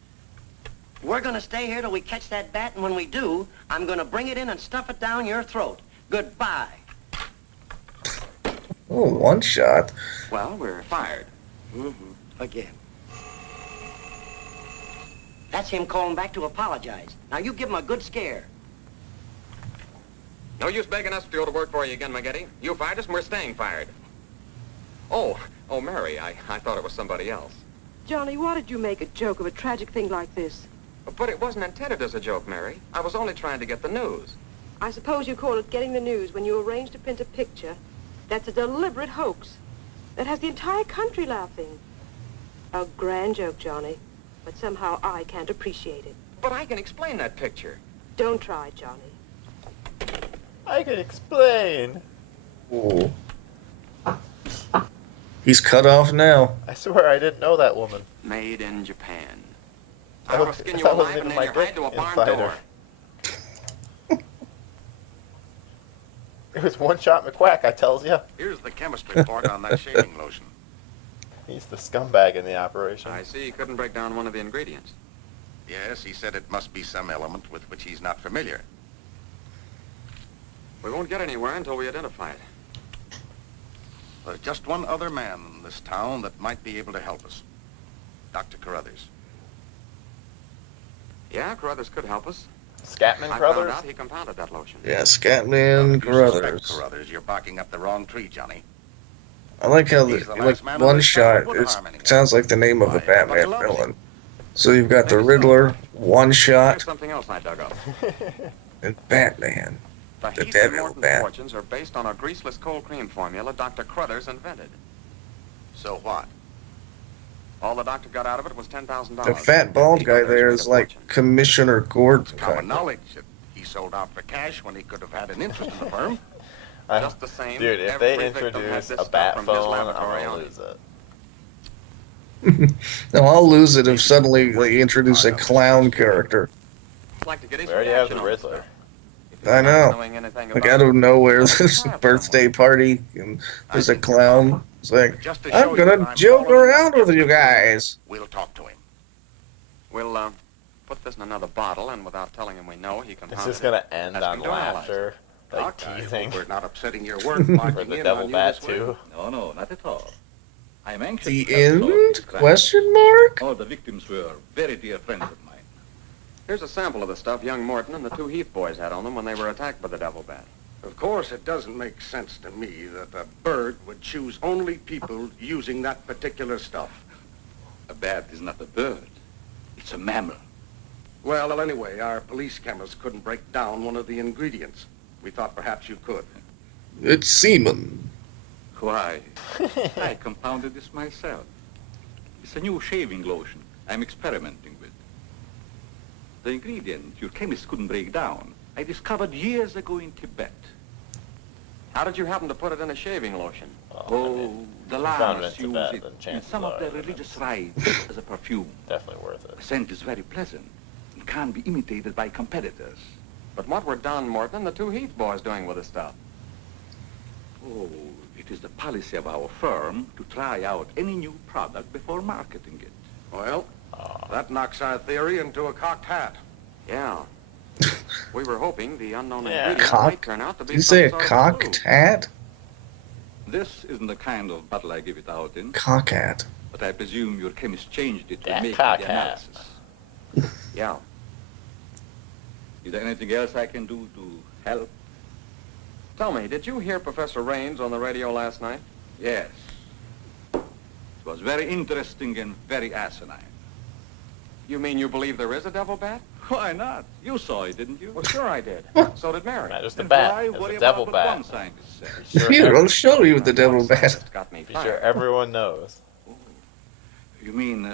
We're going to stay here till we catch that bat, and when we do, I'm going to bring it in and stuff it down your throat. Goodbye. Oh, one shot. Well, we're fired. Again. That's him calling back to apologize. Now, you give him a good scare. No use begging us to go to work for you again, McGetty. You fired us and we're staying fired. Oh, Mary, I thought it was somebody else. Johnny, why did you make a joke of a tragic thing like this? But it wasn't intended as a joke, Mary. I was only trying to get the news. I suppose you call it getting the news when you arrange to print a picture that's a deliberate hoax that has the entire country laughing. A grand joke, Johnny, but somehow I can't appreciate it. But I can explain that picture. Don't try, Johnny. I can explain. Oh. He's cut off now. I swear I didn't know that woman. Made in Japan. That I will was- skin you that wasn't alive and even nail my your hide dick to a barn inside her. door. It was one shot McQuack, I tells ya. Here's the chemistry report on that shaving lotion. He's the scumbag in the operation. I see you couldn't break down one of the ingredients. Yes, he said it must be some element with which he's not familiar. We won't get anywhere until we identify it. There's just one other man in this town that might be able to help us. Dr. Carruthers. Yeah, Carruthers could help us. Scatman I Crothers? found out he compounded that lotion. Yeah, Scatman Carruthers. Carruthers, you're barking up the wrong tree, Johnny. I like how He's the like last man on one this shot planet with is, harmony. sounds like the name of a Why, everybody Batman loves him. villain. So you've got the Riddler, One Here's Shot, something else I dug up. and Batman. The The Heath and devil Morton bat. fortunes are based on a greaseless cold cream formula Dr. Carruthers invented. So what? All the doctor got out of it was $10,000. The fat bald guy there is like Commissioner Gordon. It's common knowledge that he sold out for cash when he could have had an interest in the firm. Just the same, Dude, if they every victim introduce had this a stuff bat from his phone, I'm laboratory gonna on it. lose it. No, I'll lose it if suddenly they introduce a clown character. I'd like to get his We already have reaction the on this Riddler. stuff. If I he's not know. knowing anything Like about out of nowhere, Let's there's try a it birthday party and there's a clown. It's like, Just to show I'm you that gonna I'm joke following around up with you guys. We'll talk to him. We'll put this in another bottle, and without telling him we know, he can. It's just gonna end Ask on him to analyze laughter, like Doc, I teasing. hope we're not upsetting your work For marching the in devil on you bat this way. too. No, no, not at all. I am anxious The to help solve end? this crime. Question mark? All the victims were very dear friends of mine. Here's a sample of the stuff young Morton and the two Heath boys had on them when they were attacked by the devil bat. Of course, it doesn't make sense to me that a bird would choose only people using that particular stuff. A bat is not a bird. It's a mammal. Well, anyway, our police chemist couldn't break down one of the ingredients. We thought perhaps you could. It's semen. Why? I compounded this myself. It's a new shaving lotion I'm experimenting with. The ingredient your chemist couldn't break down, I discovered years ago in Tibet. How did you happen to put it in a shaving lotion? Oh, the if you found it Lamas in use Tibet, it then in chances some of are their that religious rites as a perfume. Definitely worth it. The scent is very pleasant and can be imitated by competitors. But what were Don Morton and the two Heath boys doing with the stuff? Oh, it is the policy of our firm to try out any new product before marketing it. Well, that knocks our theory into a cocked hat. Yeah. We were hoping the unknown Yeah. ingredient might Cock? turn out to be Did you say a some sort of cocked clue. hat? This isn't the kind of bottle I give it out in. Cockhat. But I presume your chemist changed it to That make cockhat. the analysis. Yeah. Is there anything else I can do to help? Tell me, did you hear Professor Raines on the radio last night? Yes. It was very interesting and very asinine. You mean you believe there is a devil bat? Why not? You saw it, didn't you? Well, sure I did. So did Mary. Not just a And bat. why It's worry a devil about what bat. one scientist said? Sure, Here, I'll show you the devil One bat. scientist got me Be sure fired. everyone knows. You mean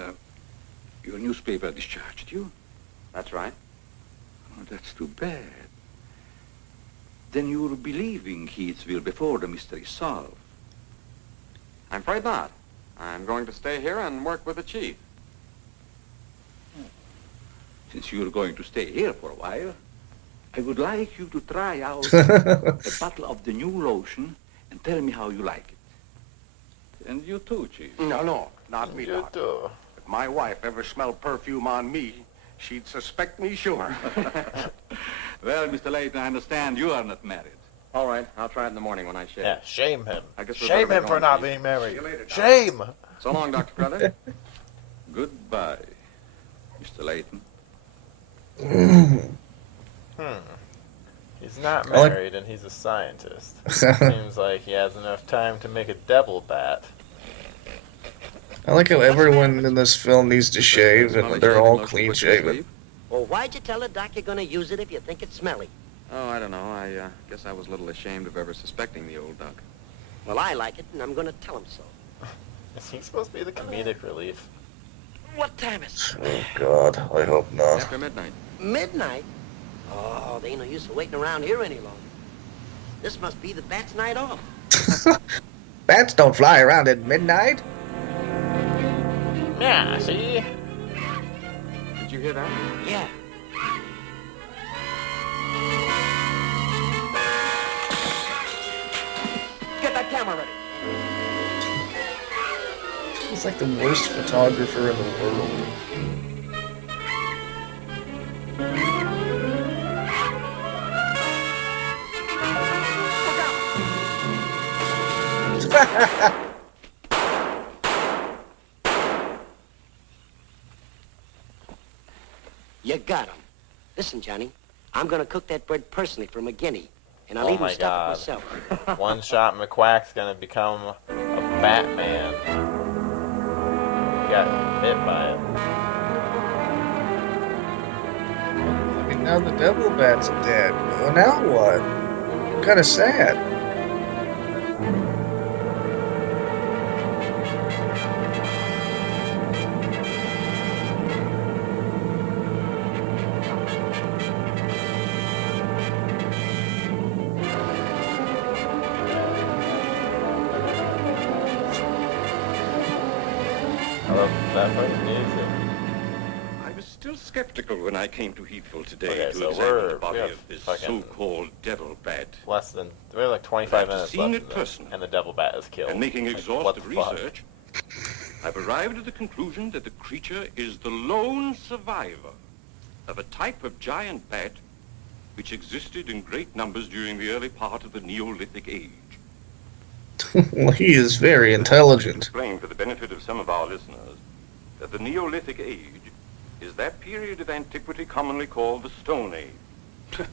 your newspaper discharged you? That's right. Oh, that's too bad. Then you're believing Heathville before the mystery is solved. I'm afraid not. I'm going to stay here and work with the chief. Since you're going to stay here for a while, I would like you to try out a bottle of the new lotion and tell me how you like it. And you too, Chief. No, not me, You Doc. do. If my wife ever smelled perfume on me, she'd suspect me sure. Well, Mr. Layton, I understand you are not married. All right, I'll try it in the morning when I shave. Yeah, shame him. I guess we Shame better him be for going, not Chief. being married. See you later, Doc. Shame! So long, Dr. Cruthers. Goodbye, Mr. Layton. He's not I like- married and he's a scientist. Seems like he has enough time to make a devil bat. I like how everyone in this film needs to shave, and they're all clean shaven. Well, why'd you tell the doc you're gonna use it if you think it's smelly? Oh, I don't know. I guess I was a little ashamed of ever suspecting the old duck. Well, I like it, and I'm gonna tell him so. Is he supposed to be the comedic relief? What time is it? Oh, God, I hope not. After midnight. Midnight? Oh, they ain't no use of waiting around here any longer. This must be the bat's night off. Bats don't fly around at midnight. Yeah, see? Did you hear that? Yeah. Get that camera ready. He's like the worst photographer in the world. You got him. Listen, Johnny, I'm gonna cook that bird personally for McGinney, and I'll Oh even my stuff God. it myself. One shot McQuack's gonna become a Batman. He got bit by it. I mean, now the devil bat's dead. Well, now what? Kind of sad. I love that part of the music. I was still skeptical when I came to Heathville today Okay, to so examine the we body have of this fucking- so-called devil bat. Less than, we have like 25 After minutes seeing left it in this, personally and the devil bat is killed. And making Like, exhaustive what the fuck? research, I've arrived at the conclusion that the creature is the lone survivor of a type of giant bat which existed in great numbers during the early part of the Neolithic Age. Well, he is very intelligent. Explain for the benefit of some of our listeners that the Neolithic Age is that period of antiquity commonly called the Stone Age.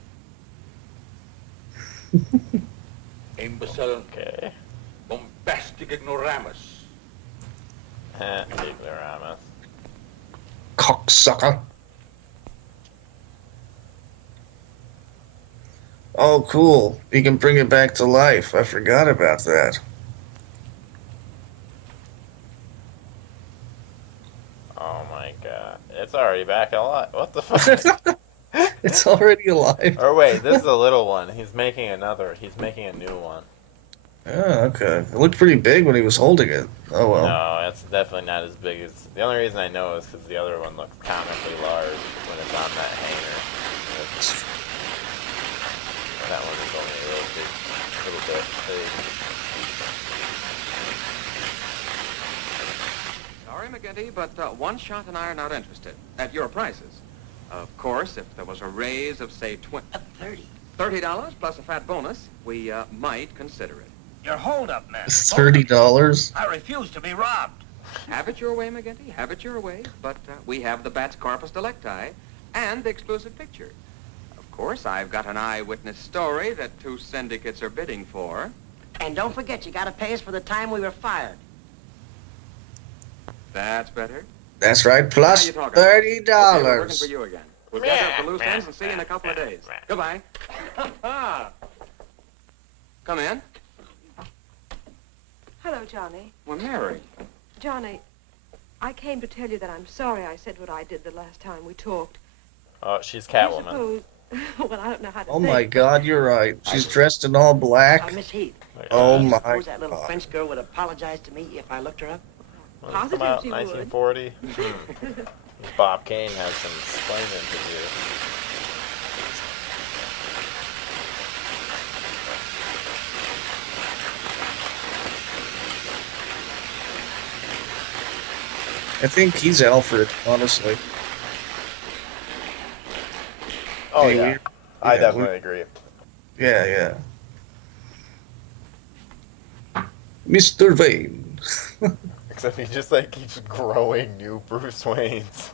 Imbecile, Okay. bombastic ignoramus. Ignoramus. Cocksucker. Oh, cool. You can bring it back to life. I forgot about that. Oh my God. It's already back alive. What the fuck? It's already alive. Or wait, this is a little one. He's making a new one. Oh, okay. It looked pretty big when he was holding it. Oh, well. No, it's definitely not as big as... The only reason I know is because the other one looks comically large when it's on that hanger. That one is only a little bit big. Sorry, McGinty, but One Shot and I are not interested. At your prices. Of course, if there was a raise of, say, $30 plus a fat bonus, we might consider it. Your hold-up men. $30. I refuse to be robbed. Have it your way, McGinty. Have it your way. But we have the bat's corpus delicti and the exclusive picture. Of course, I've got an eyewitness story that 2 syndicates are bidding for. And don't forget, you gotta pay us for the time we were fired. That's better. That's right, plus $30. $30. Okay, we're working for you again. We'll gather up the loose ends and see you in a couple of days. Goodbye. Come in. Hello, Johnny. Well, Mary. Johnny, I came to tell you that I'm sorry I said what I did the last time we talked. Oh, she's I Catwoman. suppose... well, I don't know how to Oh say my it. God, you're right. She's dressed in all black. Miss Heath. Oh do you my suppose that little God. French girl would apologize to me if I looked her up? Well, it's come out Positive she would. 1940. Bob Kane has some explaining to do. I think he's Alfred, honestly. Oh, Hey, yeah. I definitely agree. Yeah. Mr. Vane. Except he just, like, keeps growing new Bruce Waynes.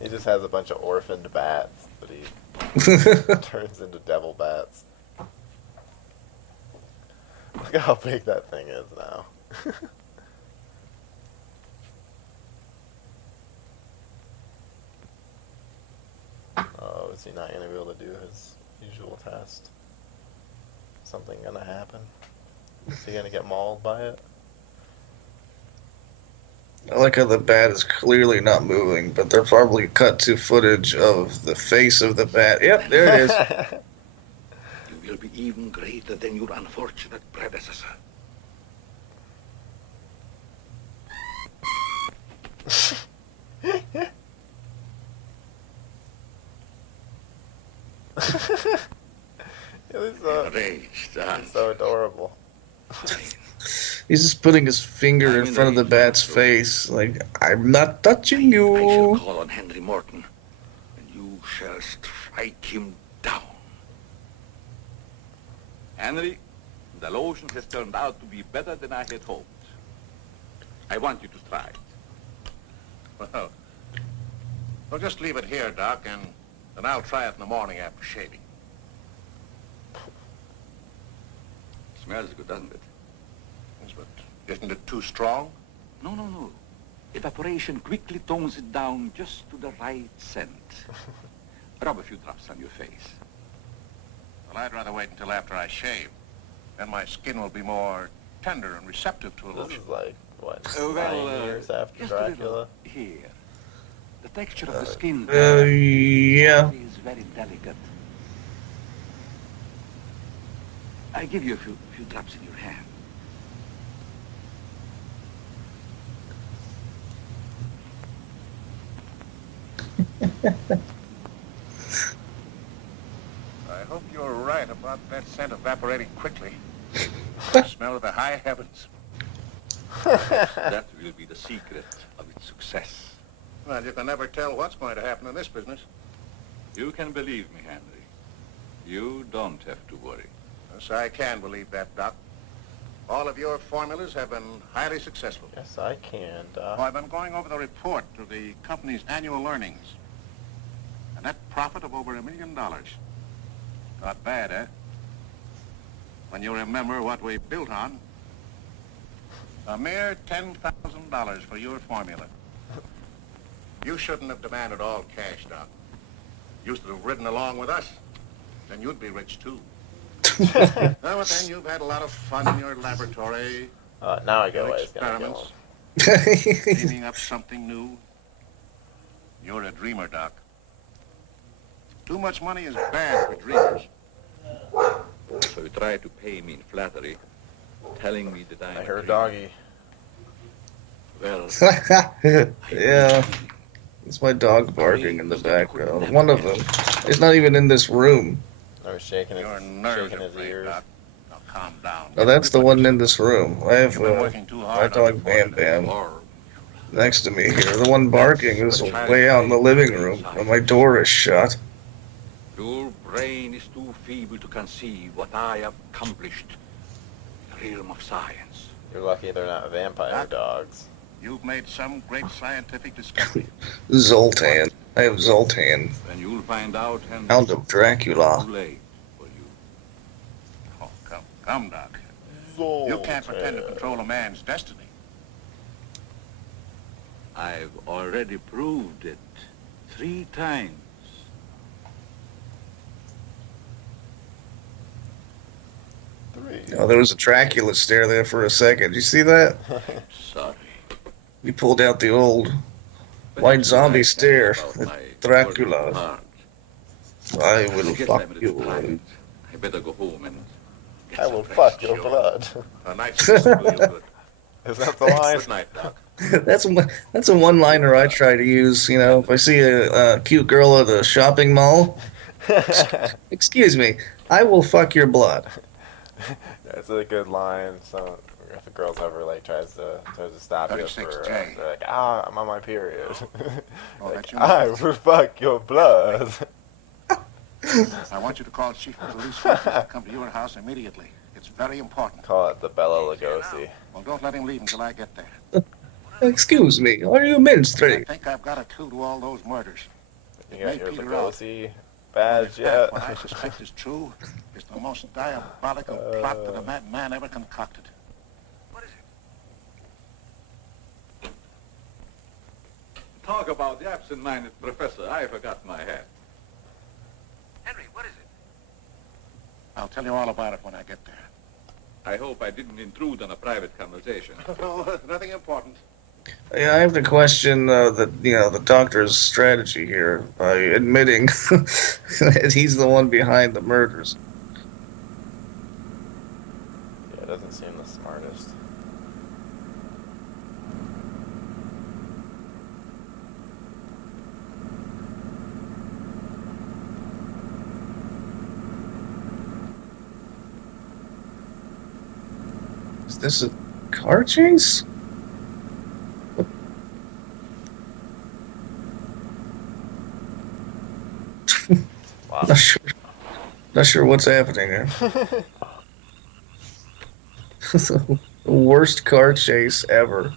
He just has a bunch of orphaned bats, but he turns into devil bats. Look at how big that thing is now. Oh, is he not going to be able to do his usual test? Something going to happen? Is he going to get mauled by it? I like how the bat is clearly not moving, but they're probably cut to footage of the face of the bat. Yep, there it is. You will be even greater than your unfortunate predecessor. He's so adorable. He's just putting his finger in front of the bat's face, like, I'm not touching I shall you. call on Henry Morton, and you shall strike him down. Henry, the lotion has turned out to be better than I had hoped. I want you to try it. Well, we'll just leave it here, Doc, and then I'll try it in the morning after shaving. Smells good, doesn't it? Yes, but isn't it too strong? No. Evaporation quickly tones it down just to the right scent. Rub a few drops on your face. Well, I'd rather wait until after I shave. Then my skin will be more tender and receptive to a This lotion. is like, what, Oh, well, 9 years after just a Dracula? little here. The texture of the skin Yeah. is very delicate. I give you a few drops in your hand. I hope you're right about that scent evaporating quickly. I smell the high heavens. That will be the secret of its success. Well, you can never tell what's going to happen in this business. You can believe me, Henry. You don't have to worry. Yes, I can believe that, Doc. All of your formulas have been highly successful. Yes, I can, Doc. Well, I've been going over the report of the company's annual earnings. A net profit of over $1 million. Not bad, eh? When you remember what we built on. A mere $10,000 for your formula. You shouldn't have demanded all cash, Doc. You should have ridden along with us. Then you'd be rich, too. Well, but then you've had a lot of fun in your laboratory. Now I get your why it's gonna kill experiments. him. Dreaming up something new. You're a dreamer, Doc. Too much money is bad for dreamers. So you try to pay me in flattery, telling me that I'm I a heard dreamer. doggy. Well, Yeah. It's my dog barking in the background. One of them. He's not even in this room. I was shaking Your his, nerves shaking are his frayed, ears. Doc. Now calm down. Oh, that's the one in this room. I have You've been working too my hard on dog your Bam formula. Bam next to me here. The one barking is way out in the living room, and my door is shut. your brain is too feeble to conceive what I have accomplished in the realm of science. You're lucky they're not vampire dogs. You've made some great scientific discovery. Zoltan. I have Zoltan. Then you'll find out, and Hound of Dracula. too late for you. Oh, come, Doc. You can't pretend to control a man's destiny. I've already proved it 3 times. Oh, there was a Dracula stare there for a second. Did you see that? Sorry. He pulled out the old white zombie stare at Dracula. I will fuck you. I better go home and get I some will fresh fuck your joy. blood. A night's sleep will do you good. Is that the line? Good night, Doc. That's a one-liner I try to use. You know, if I see a cute girl at a shopping mall, excuse me, I will fuck your blood. That's a good line. So if a girl's ever like tries to stop you for 36J. they're like, I'm on my period. Oh, like, that's you. I will fuck your blood. I want you to call Chief of Police to come to your house immediately. It's very important. Call it the Bela Lugosi. Well, don't let him leave until I get there. Excuse me, are you I minstrel? think I've got a clue to all those murders. You It got may your peter out. Lugosi But badge if yet? what I suspect is true, it's the most diabolical plot that a madman ever concocted. Talk about the absent-minded professor. I forgot my hat. Henry, what is it? I'll tell you all about it when I get there. I hope I didn't intrude on a private conversation. No, nothing important. Yeah, I have to question the doctor's strategy here by admitting that he's the one behind the murders. Yeah, it doesn't seem the smartest. Is this a car chase? Wow. Not sure what's happening here. The worst car chase ever.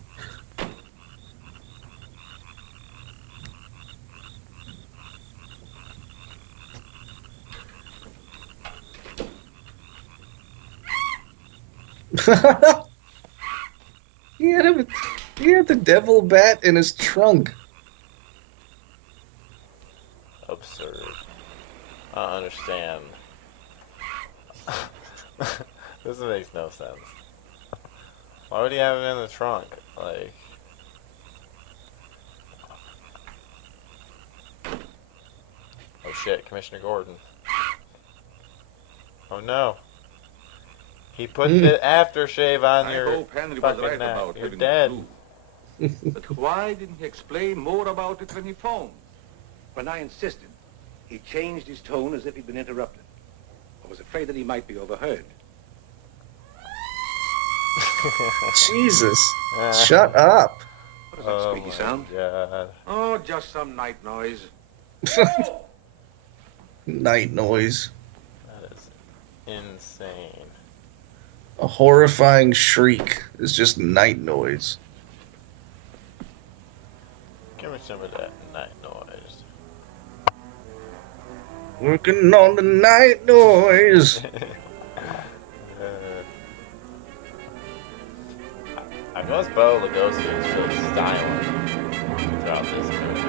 He had the devil bat in his trunk. Absurd. I don't understand. This makes no sense. Why would he have it in the trunk? Like... Oh shit, Commissioner Gordon. Oh no. He put the aftershave on I your hope Henry was fucking right neck. about You're having dead. a clue. But why didn't he explain more about it when he phoned? When I insisted, he changed his tone as if he'd been interrupted. I was afraid that he might be overheard. Jesus. Shut up. What is that Oh squeaky my sound? God. Oh, just some night noise. Night noise. That is insane. A horrifying shriek is just night noise. Give me some of that night noise. Working on the night noise. I noticed Bela Lugosi is really styling throughout this movie.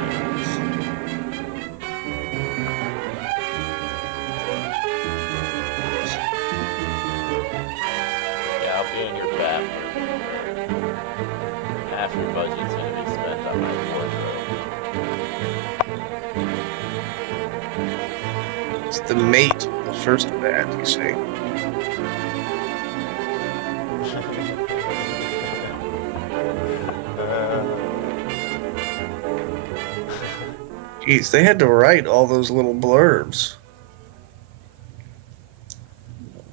Yeah, I'll be in your back. Half your budget's gonna be spent on my wardrobe. It's the mate, the first bat, you see. Jeez, they had to write all those little blurbs.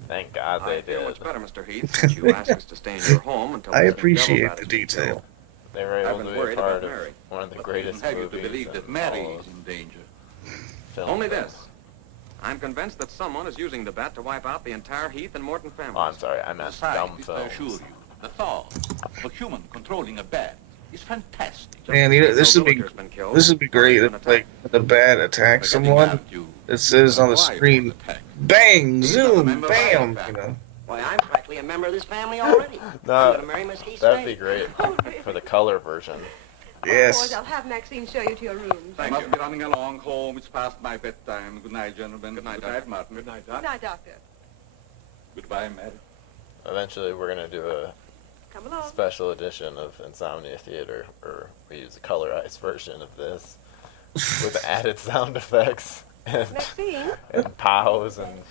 Thank God they I feel did. much better, Mr. Heath, since you asked us to stay in your home until I the devil appreciate bat the is revealed. detail. They were able I've to been be a worried part about of Mary. one of the But greatest they didn't have you to movies believe in that Mary all is of in danger. film Only fare. this. I'm convinced that someone is using the bat to wipe out the entire Heath and Morton Oh, families. I'm sorry. I meant dumb I assure films. you, the thought of a human controlling a bat is fantastic. Man, you know, this would be great if, like, when the bat attacks someone, it says on the screen, "Bang, zoom, bam." You know. Why, I'm practically a member of this family already. I'm No, gonna marry Miss Heath's that'd be maid. great for the color version. Boys, I'll have Maxine show you to your rooms. I must be running along home. It's past my bedtime. Good night, gentlemen. Good night, Good night, Martin. Good night, Good Doc. night, Doctor. Goodbye, Mary. Eventually, we're gonna do a Come along. special edition of Insomnia Theater, or we use a colorized version of this with added sound effects and, Maxine? and pows and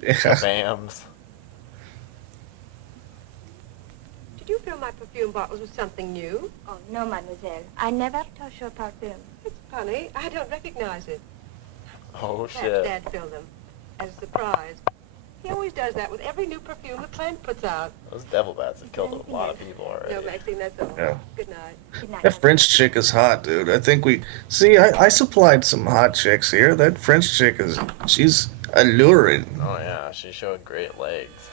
bams. Did you fill my perfume bottles with something new? Oh, no, mademoiselle. I never touch your perfume. It's funny. I don't recognize it. Oh, Perhaps shit. Dad filled them as a surprise. He always does that with every new perfume the plant puts out. Those devil bats have killed a lot of people already. No, Maxine, that's all. Yeah. Good night. Good night. That French chick is hot, dude. I think we see. I supplied some hot chicks here. That French chick she's alluring. Oh, yeah. She showed great legs.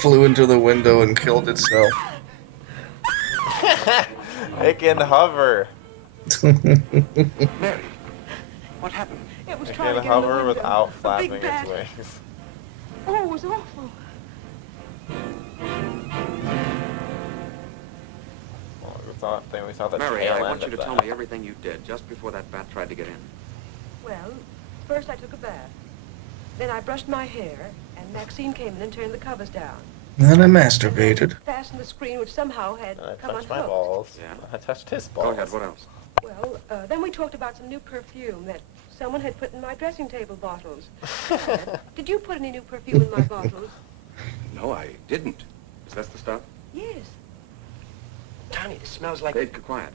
Flew into the window and killed itself. It can hover. Mary, what happened? It was It trying to can get in the hover window. without A big flapping its bat. wings. Oh, it was awful. Well, we saw the Mary, tail I end want you of to that. tell me everything you did just before that bat tried to get in. Well, first I took a bath. Then I brushed my hair, and Maxine came in and turned the covers down. And I masturbated. Fastened the screen, which somehow had I come touched my unhooked. balls. Yeah. I touched his balls. Go ahead, what else? Well, then we talked about some new perfume that someone had put in my dressing table bottles. Did you put any new perfume in my bottles? No, I didn't. Is that the stuff? Yes. Tony, this smells like... Hey, quiet.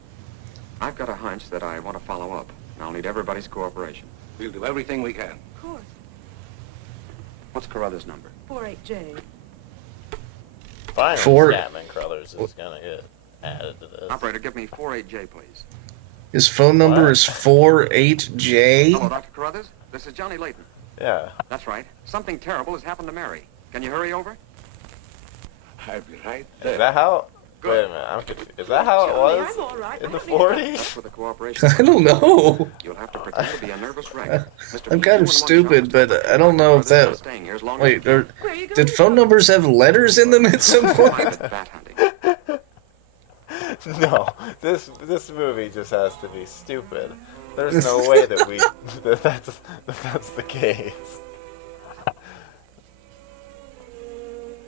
I've got a hunch that I want to follow up, and I'll need everybody's cooperation. We'll do everything we can. Of course. What's Carruthers' number? 48J. Finally, Four- Scatman Crothers is gonna get added to this. Operator, give me 48J, please. His phone number What? is 48J. Hello, Dr. Carruthers. This is Johnny Layton. Yeah. That's right. Something terrible has happened to Mary. Can you hurry over? I'll be right Is there. that how? Wait a minute. I'm confused. Is that how it Johnny, was I'm all right. in the I don't need- 40s? That's with the cooperation. I don't know. You'll have to pretend to be a nervous wreck. Mr. I'm Heath, kind you of and one stupid, shot, but I don't know if Carruthers is that. staying here as long Wait, as there, Where are you did going? phone numbers have letters in them at some point? private bat hunting. No. This movie just has to be stupid. There's no way that that's the case.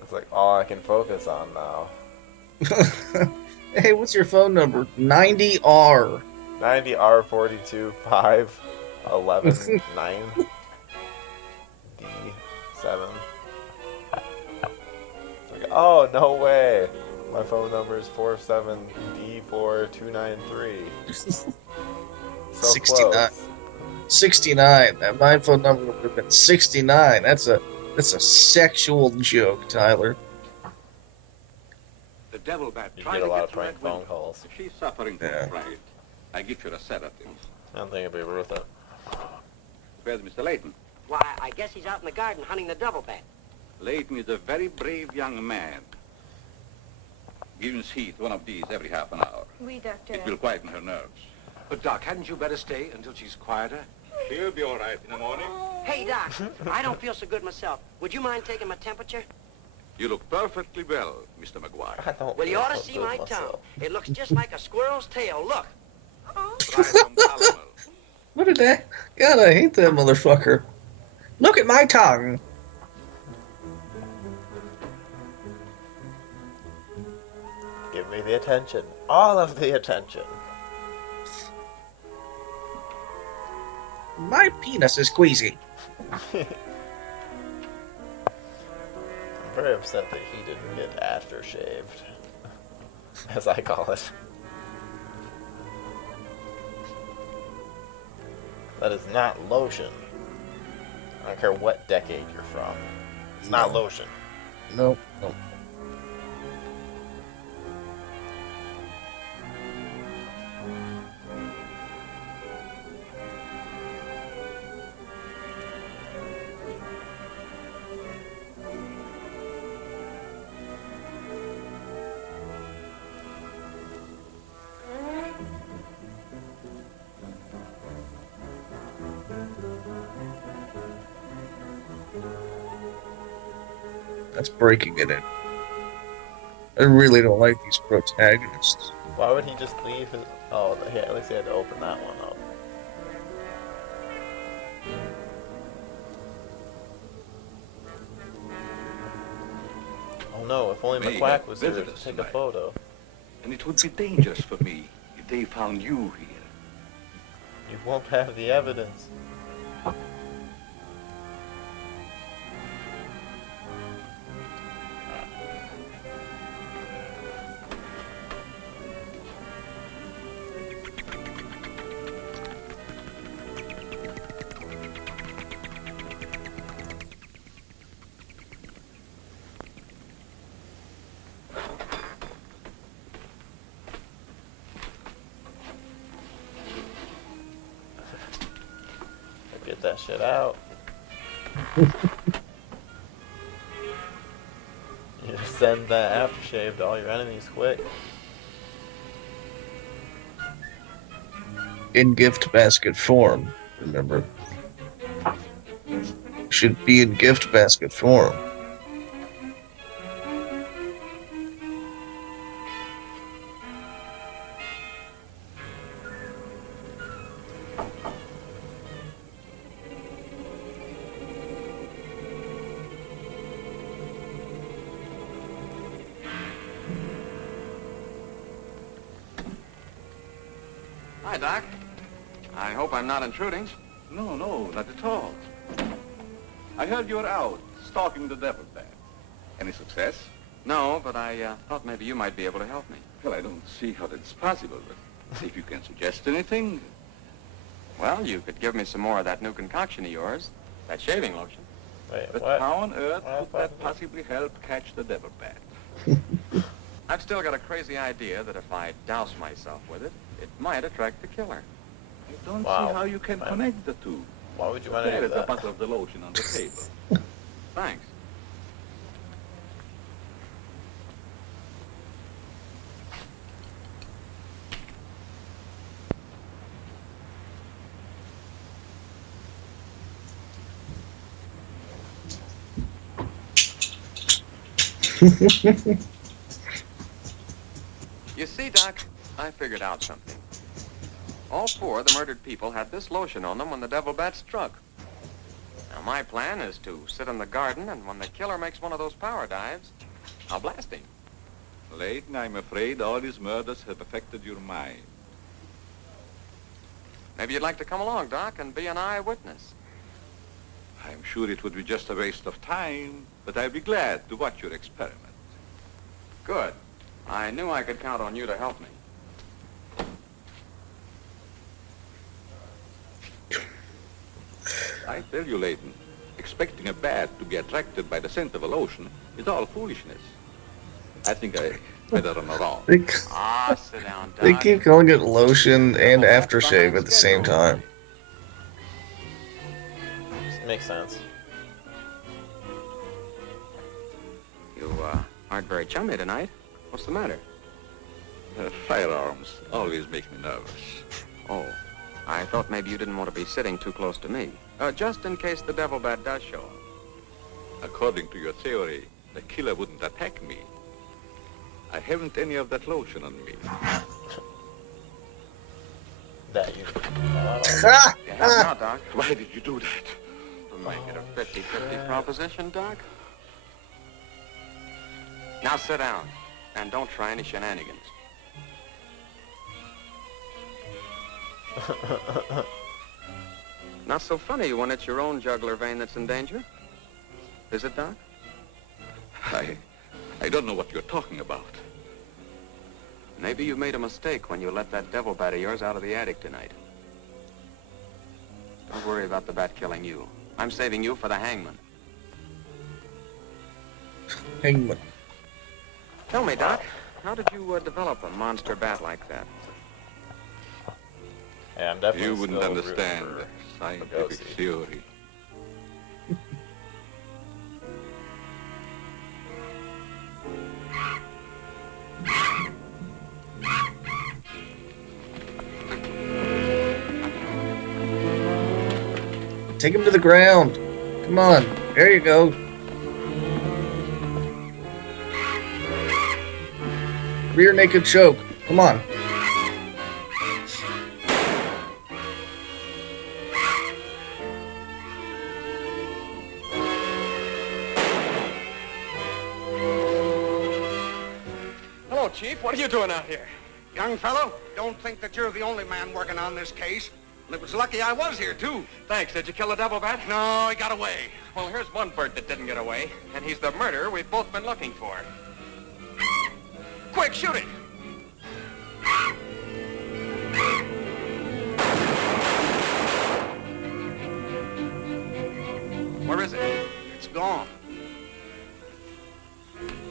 It's like all I can focus on now. Hey, what's your phone number? 90R. 90 R42 5 11 9 D7. Like, oh, no way. My phone number is 47 D4293. So 69. close. 69. My phone number would have been 69. That's a sexual joke, Tyler. The devil bat You tried get a to lot get of through prank that phone window. calls. If she's suffering from Yeah. fright, I give her a sedative. I don't think it'd be worth it. Where's Mr. Layton? Why, I guess he's out in the garden hunting the devil bat. Layton is a very brave young man. Give Miss Heath one of these every half an hour. Oui, doctor. It will quieten her nerves. But, Doc, hadn't you better stay until she's quieter? She'll be all right in the morning. Hey, Doc, I don't feel so good myself. Would you mind taking my temperature? You look perfectly well, Mr. McGuire. I don't Well, you feel ought to so see good my myself. tongue. It looks just like a squirrel's tail. Look. Try some calomel. What did that? God, I hate that motherfucker. Look at my tongue. Give me the attention. All of the attention. My penis is queasy. I'm very upset that he didn't get aftershaved, as I call it. That is not lotion. I don't care what decade you're from. It's not lotion. Nope. Nope. That's breaking it in. I really don't like these protagonists. Why would he just leave his... Oh, yeah, at least he had to open that one up. Oh no, if only McQuack was here to take a photo. And it would be dangerous for me if they found you here. You won't have the evidence. Get that shit out. You just send that aftershave to all your enemies quick. In gift basket form, remember. Should be in gift basket form. Hi, Doc. I hope I'm not intruding. No, no, not at all. I heard you were out, stalking the devil bat. Any success? No, but I thought maybe you might be able to help me. Well, I don't see how that's possible, but if you can suggest anything... Well, you could give me some more of that new concoction of yours, that shaving lotion. Wait, But what? how on earth could that possibly help catch the devil bat? I've still got a crazy idea that if I douse myself with it, it might attract the killer. I don't Wow. see how you can connect the two. Why would you want to There do is a that? bottle of the lotion on the table. Thanks. You see, Doc, I figured out something. All four of the murdered people had this lotion on them when the devil bat struck. Now, my plan is to sit in the garden, and when the killer makes one of those power dives, I'll blast him. Layton, I'm afraid all these murders have affected your mind. Maybe you'd like to come along, Doc, and be an eyewitness. I'm sure it would be just a waste of time, but I'd be glad to watch your experiment. Good. I knew I could count on you to help me. I tell you, Layton, expecting a bat to be attracted by the scent of a lotion is all foolishness. I think I better run around. Sit down, Doc. They keep calling it lotion and aftershave at the same time. Makes sense. You, aren't very chummy tonight. What's the matter? Firearms always make me nervous. Oh, I thought maybe you didn't want to be sitting too close to me. Just in case the devil bat does show up. According to your theory, the killer wouldn't attack me. I haven't any of that lotion on me. That you... You have now, Doc. Why did you do that? To make it a 50-50 proposition, Doc. Now sit down, and don't try any shenanigans. Not so funny when it's your own jugular vein that's in danger. Is it, Doc? I don't know what you're talking about. Maybe you made a mistake when you let that devil bat of yours out of the attic tonight. Don't worry about the bat killing you. I'm saving you for the hangman. Hangman. Tell me, Doc, how did you develop a monster bat like that? Yeah, I'm definitely You wouldn't still understand rooting for scientific Lugosi. theory. Take him to the ground. Come on. There you go. Rear naked choke. Come on. Hello, Chief. What are you doing out here? Young fellow, don't think that you're the only man working on this case. And it was lucky I was here, too. Thanks. Did you kill the devil bat? No, he got away. Well, here's one bird that didn't get away, and he's the murderer we've both been looking for. Quick, shoot it. Where is it? It's gone.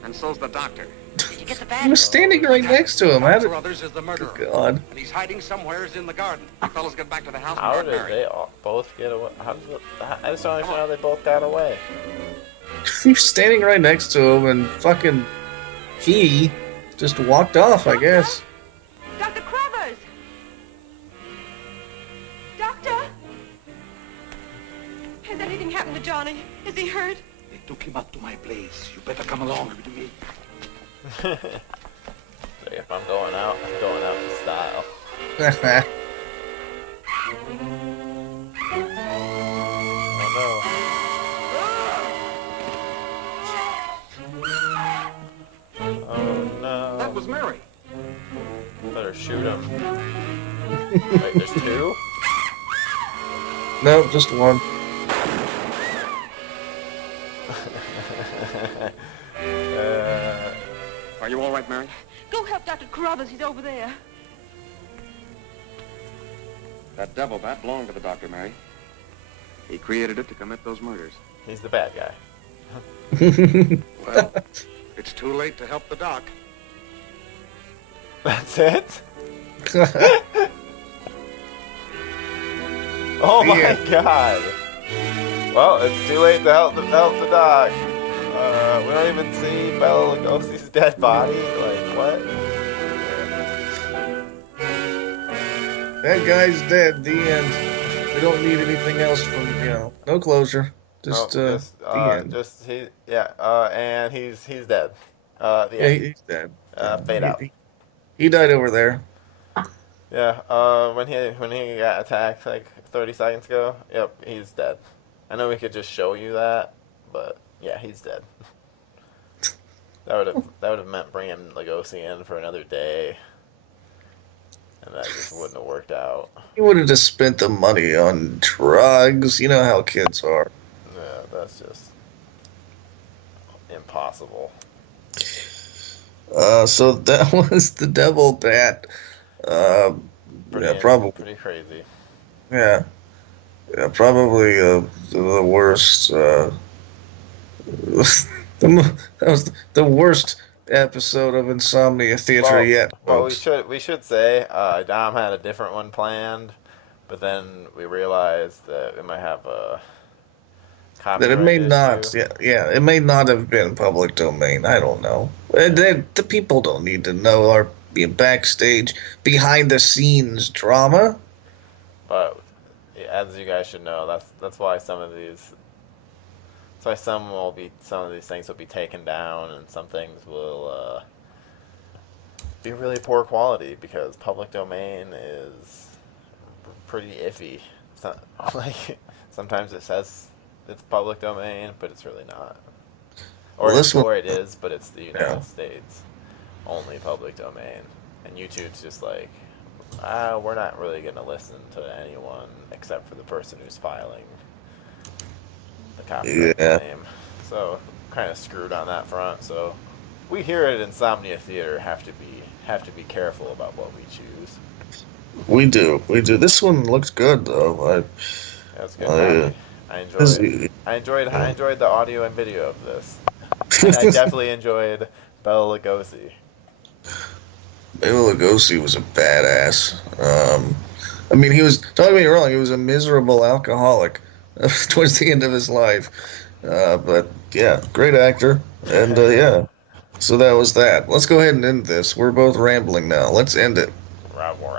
And so's the doctor. Did you get the He bat? was standing right next to him. How did... Carruthers is the murderer. God. And he's hiding somewheres in the garden. You fellas get back to the house How and did Mary. they all, both get away? I just don't understand how they both got away. He was standing right next to him, and fucking he just walked off, I guess. Dr. Crothers! Doctor! Has anything happened to Johnny? Is he hurt? They took him up to my place. You better come along with me. So if I'm going out in style. Oh no. That was Mary. Better shoot him. Wait, there's two? No, just one. Are you all right, Mary? Go help Dr. Carruthers. He's over there. That devil bat belonged to the doctor, Mary. He created it to commit those murders. He's the bad guy. Well, it's too late to help the doc. That's it? Oh my god. Well, it's too late to help the doc. We don't even see Bela Lugosi's dead body. Like, what? That guy's dead. The end. We don't need anything else from, no closure. Just the end. And he's dead. The Yeah, end. he's dead. Fade out. He died over there. Yeah, when he got attacked like 30 seconds ago, yep, he's dead. I know we could just show you that, but yeah, he's dead. That would have meant bringing Lugosi in for another day, and that just wouldn't have worked out. He would have just spent the money on drugs. You know how kids are. Yeah, that's just impossible. So that was the devil bat. Probably. Pretty crazy. Yeah, probably the worst. That was the worst episode of Insomnia Theater yet. Well, folks. we should say Dom had a different one planned, but then we realized that it might have a copyright That it may issue. not. Yeah, it may not have been public domain. I don't know. The people don't need to know our backstage, behind the scenes drama. But as you guys should know, that's why some of these things will be taken down, and some things will be really poor quality because public domain is pretty iffy. It's not, like sometimes it says it's public domain, but it's really not. Or it is, but it's the United States only public domain, and YouTube's just like we're not really going to listen to anyone except for the person who's filing the copyright claim. So kind of screwed on that front. So we here at Insomnia Theater have to be careful about what we choose. We do. This one looks good though. That's good. I enjoyed the audio and video of this. I definitely enjoyed Bela Lugosi. Bela Lugosi was a badass. I mean, don't get me wrong, he was a miserable alcoholic towards the end of his life. But yeah, great actor. And yeah, so that was that. Let's go ahead and end this. We're both rambling now. Let's end it. Rabble.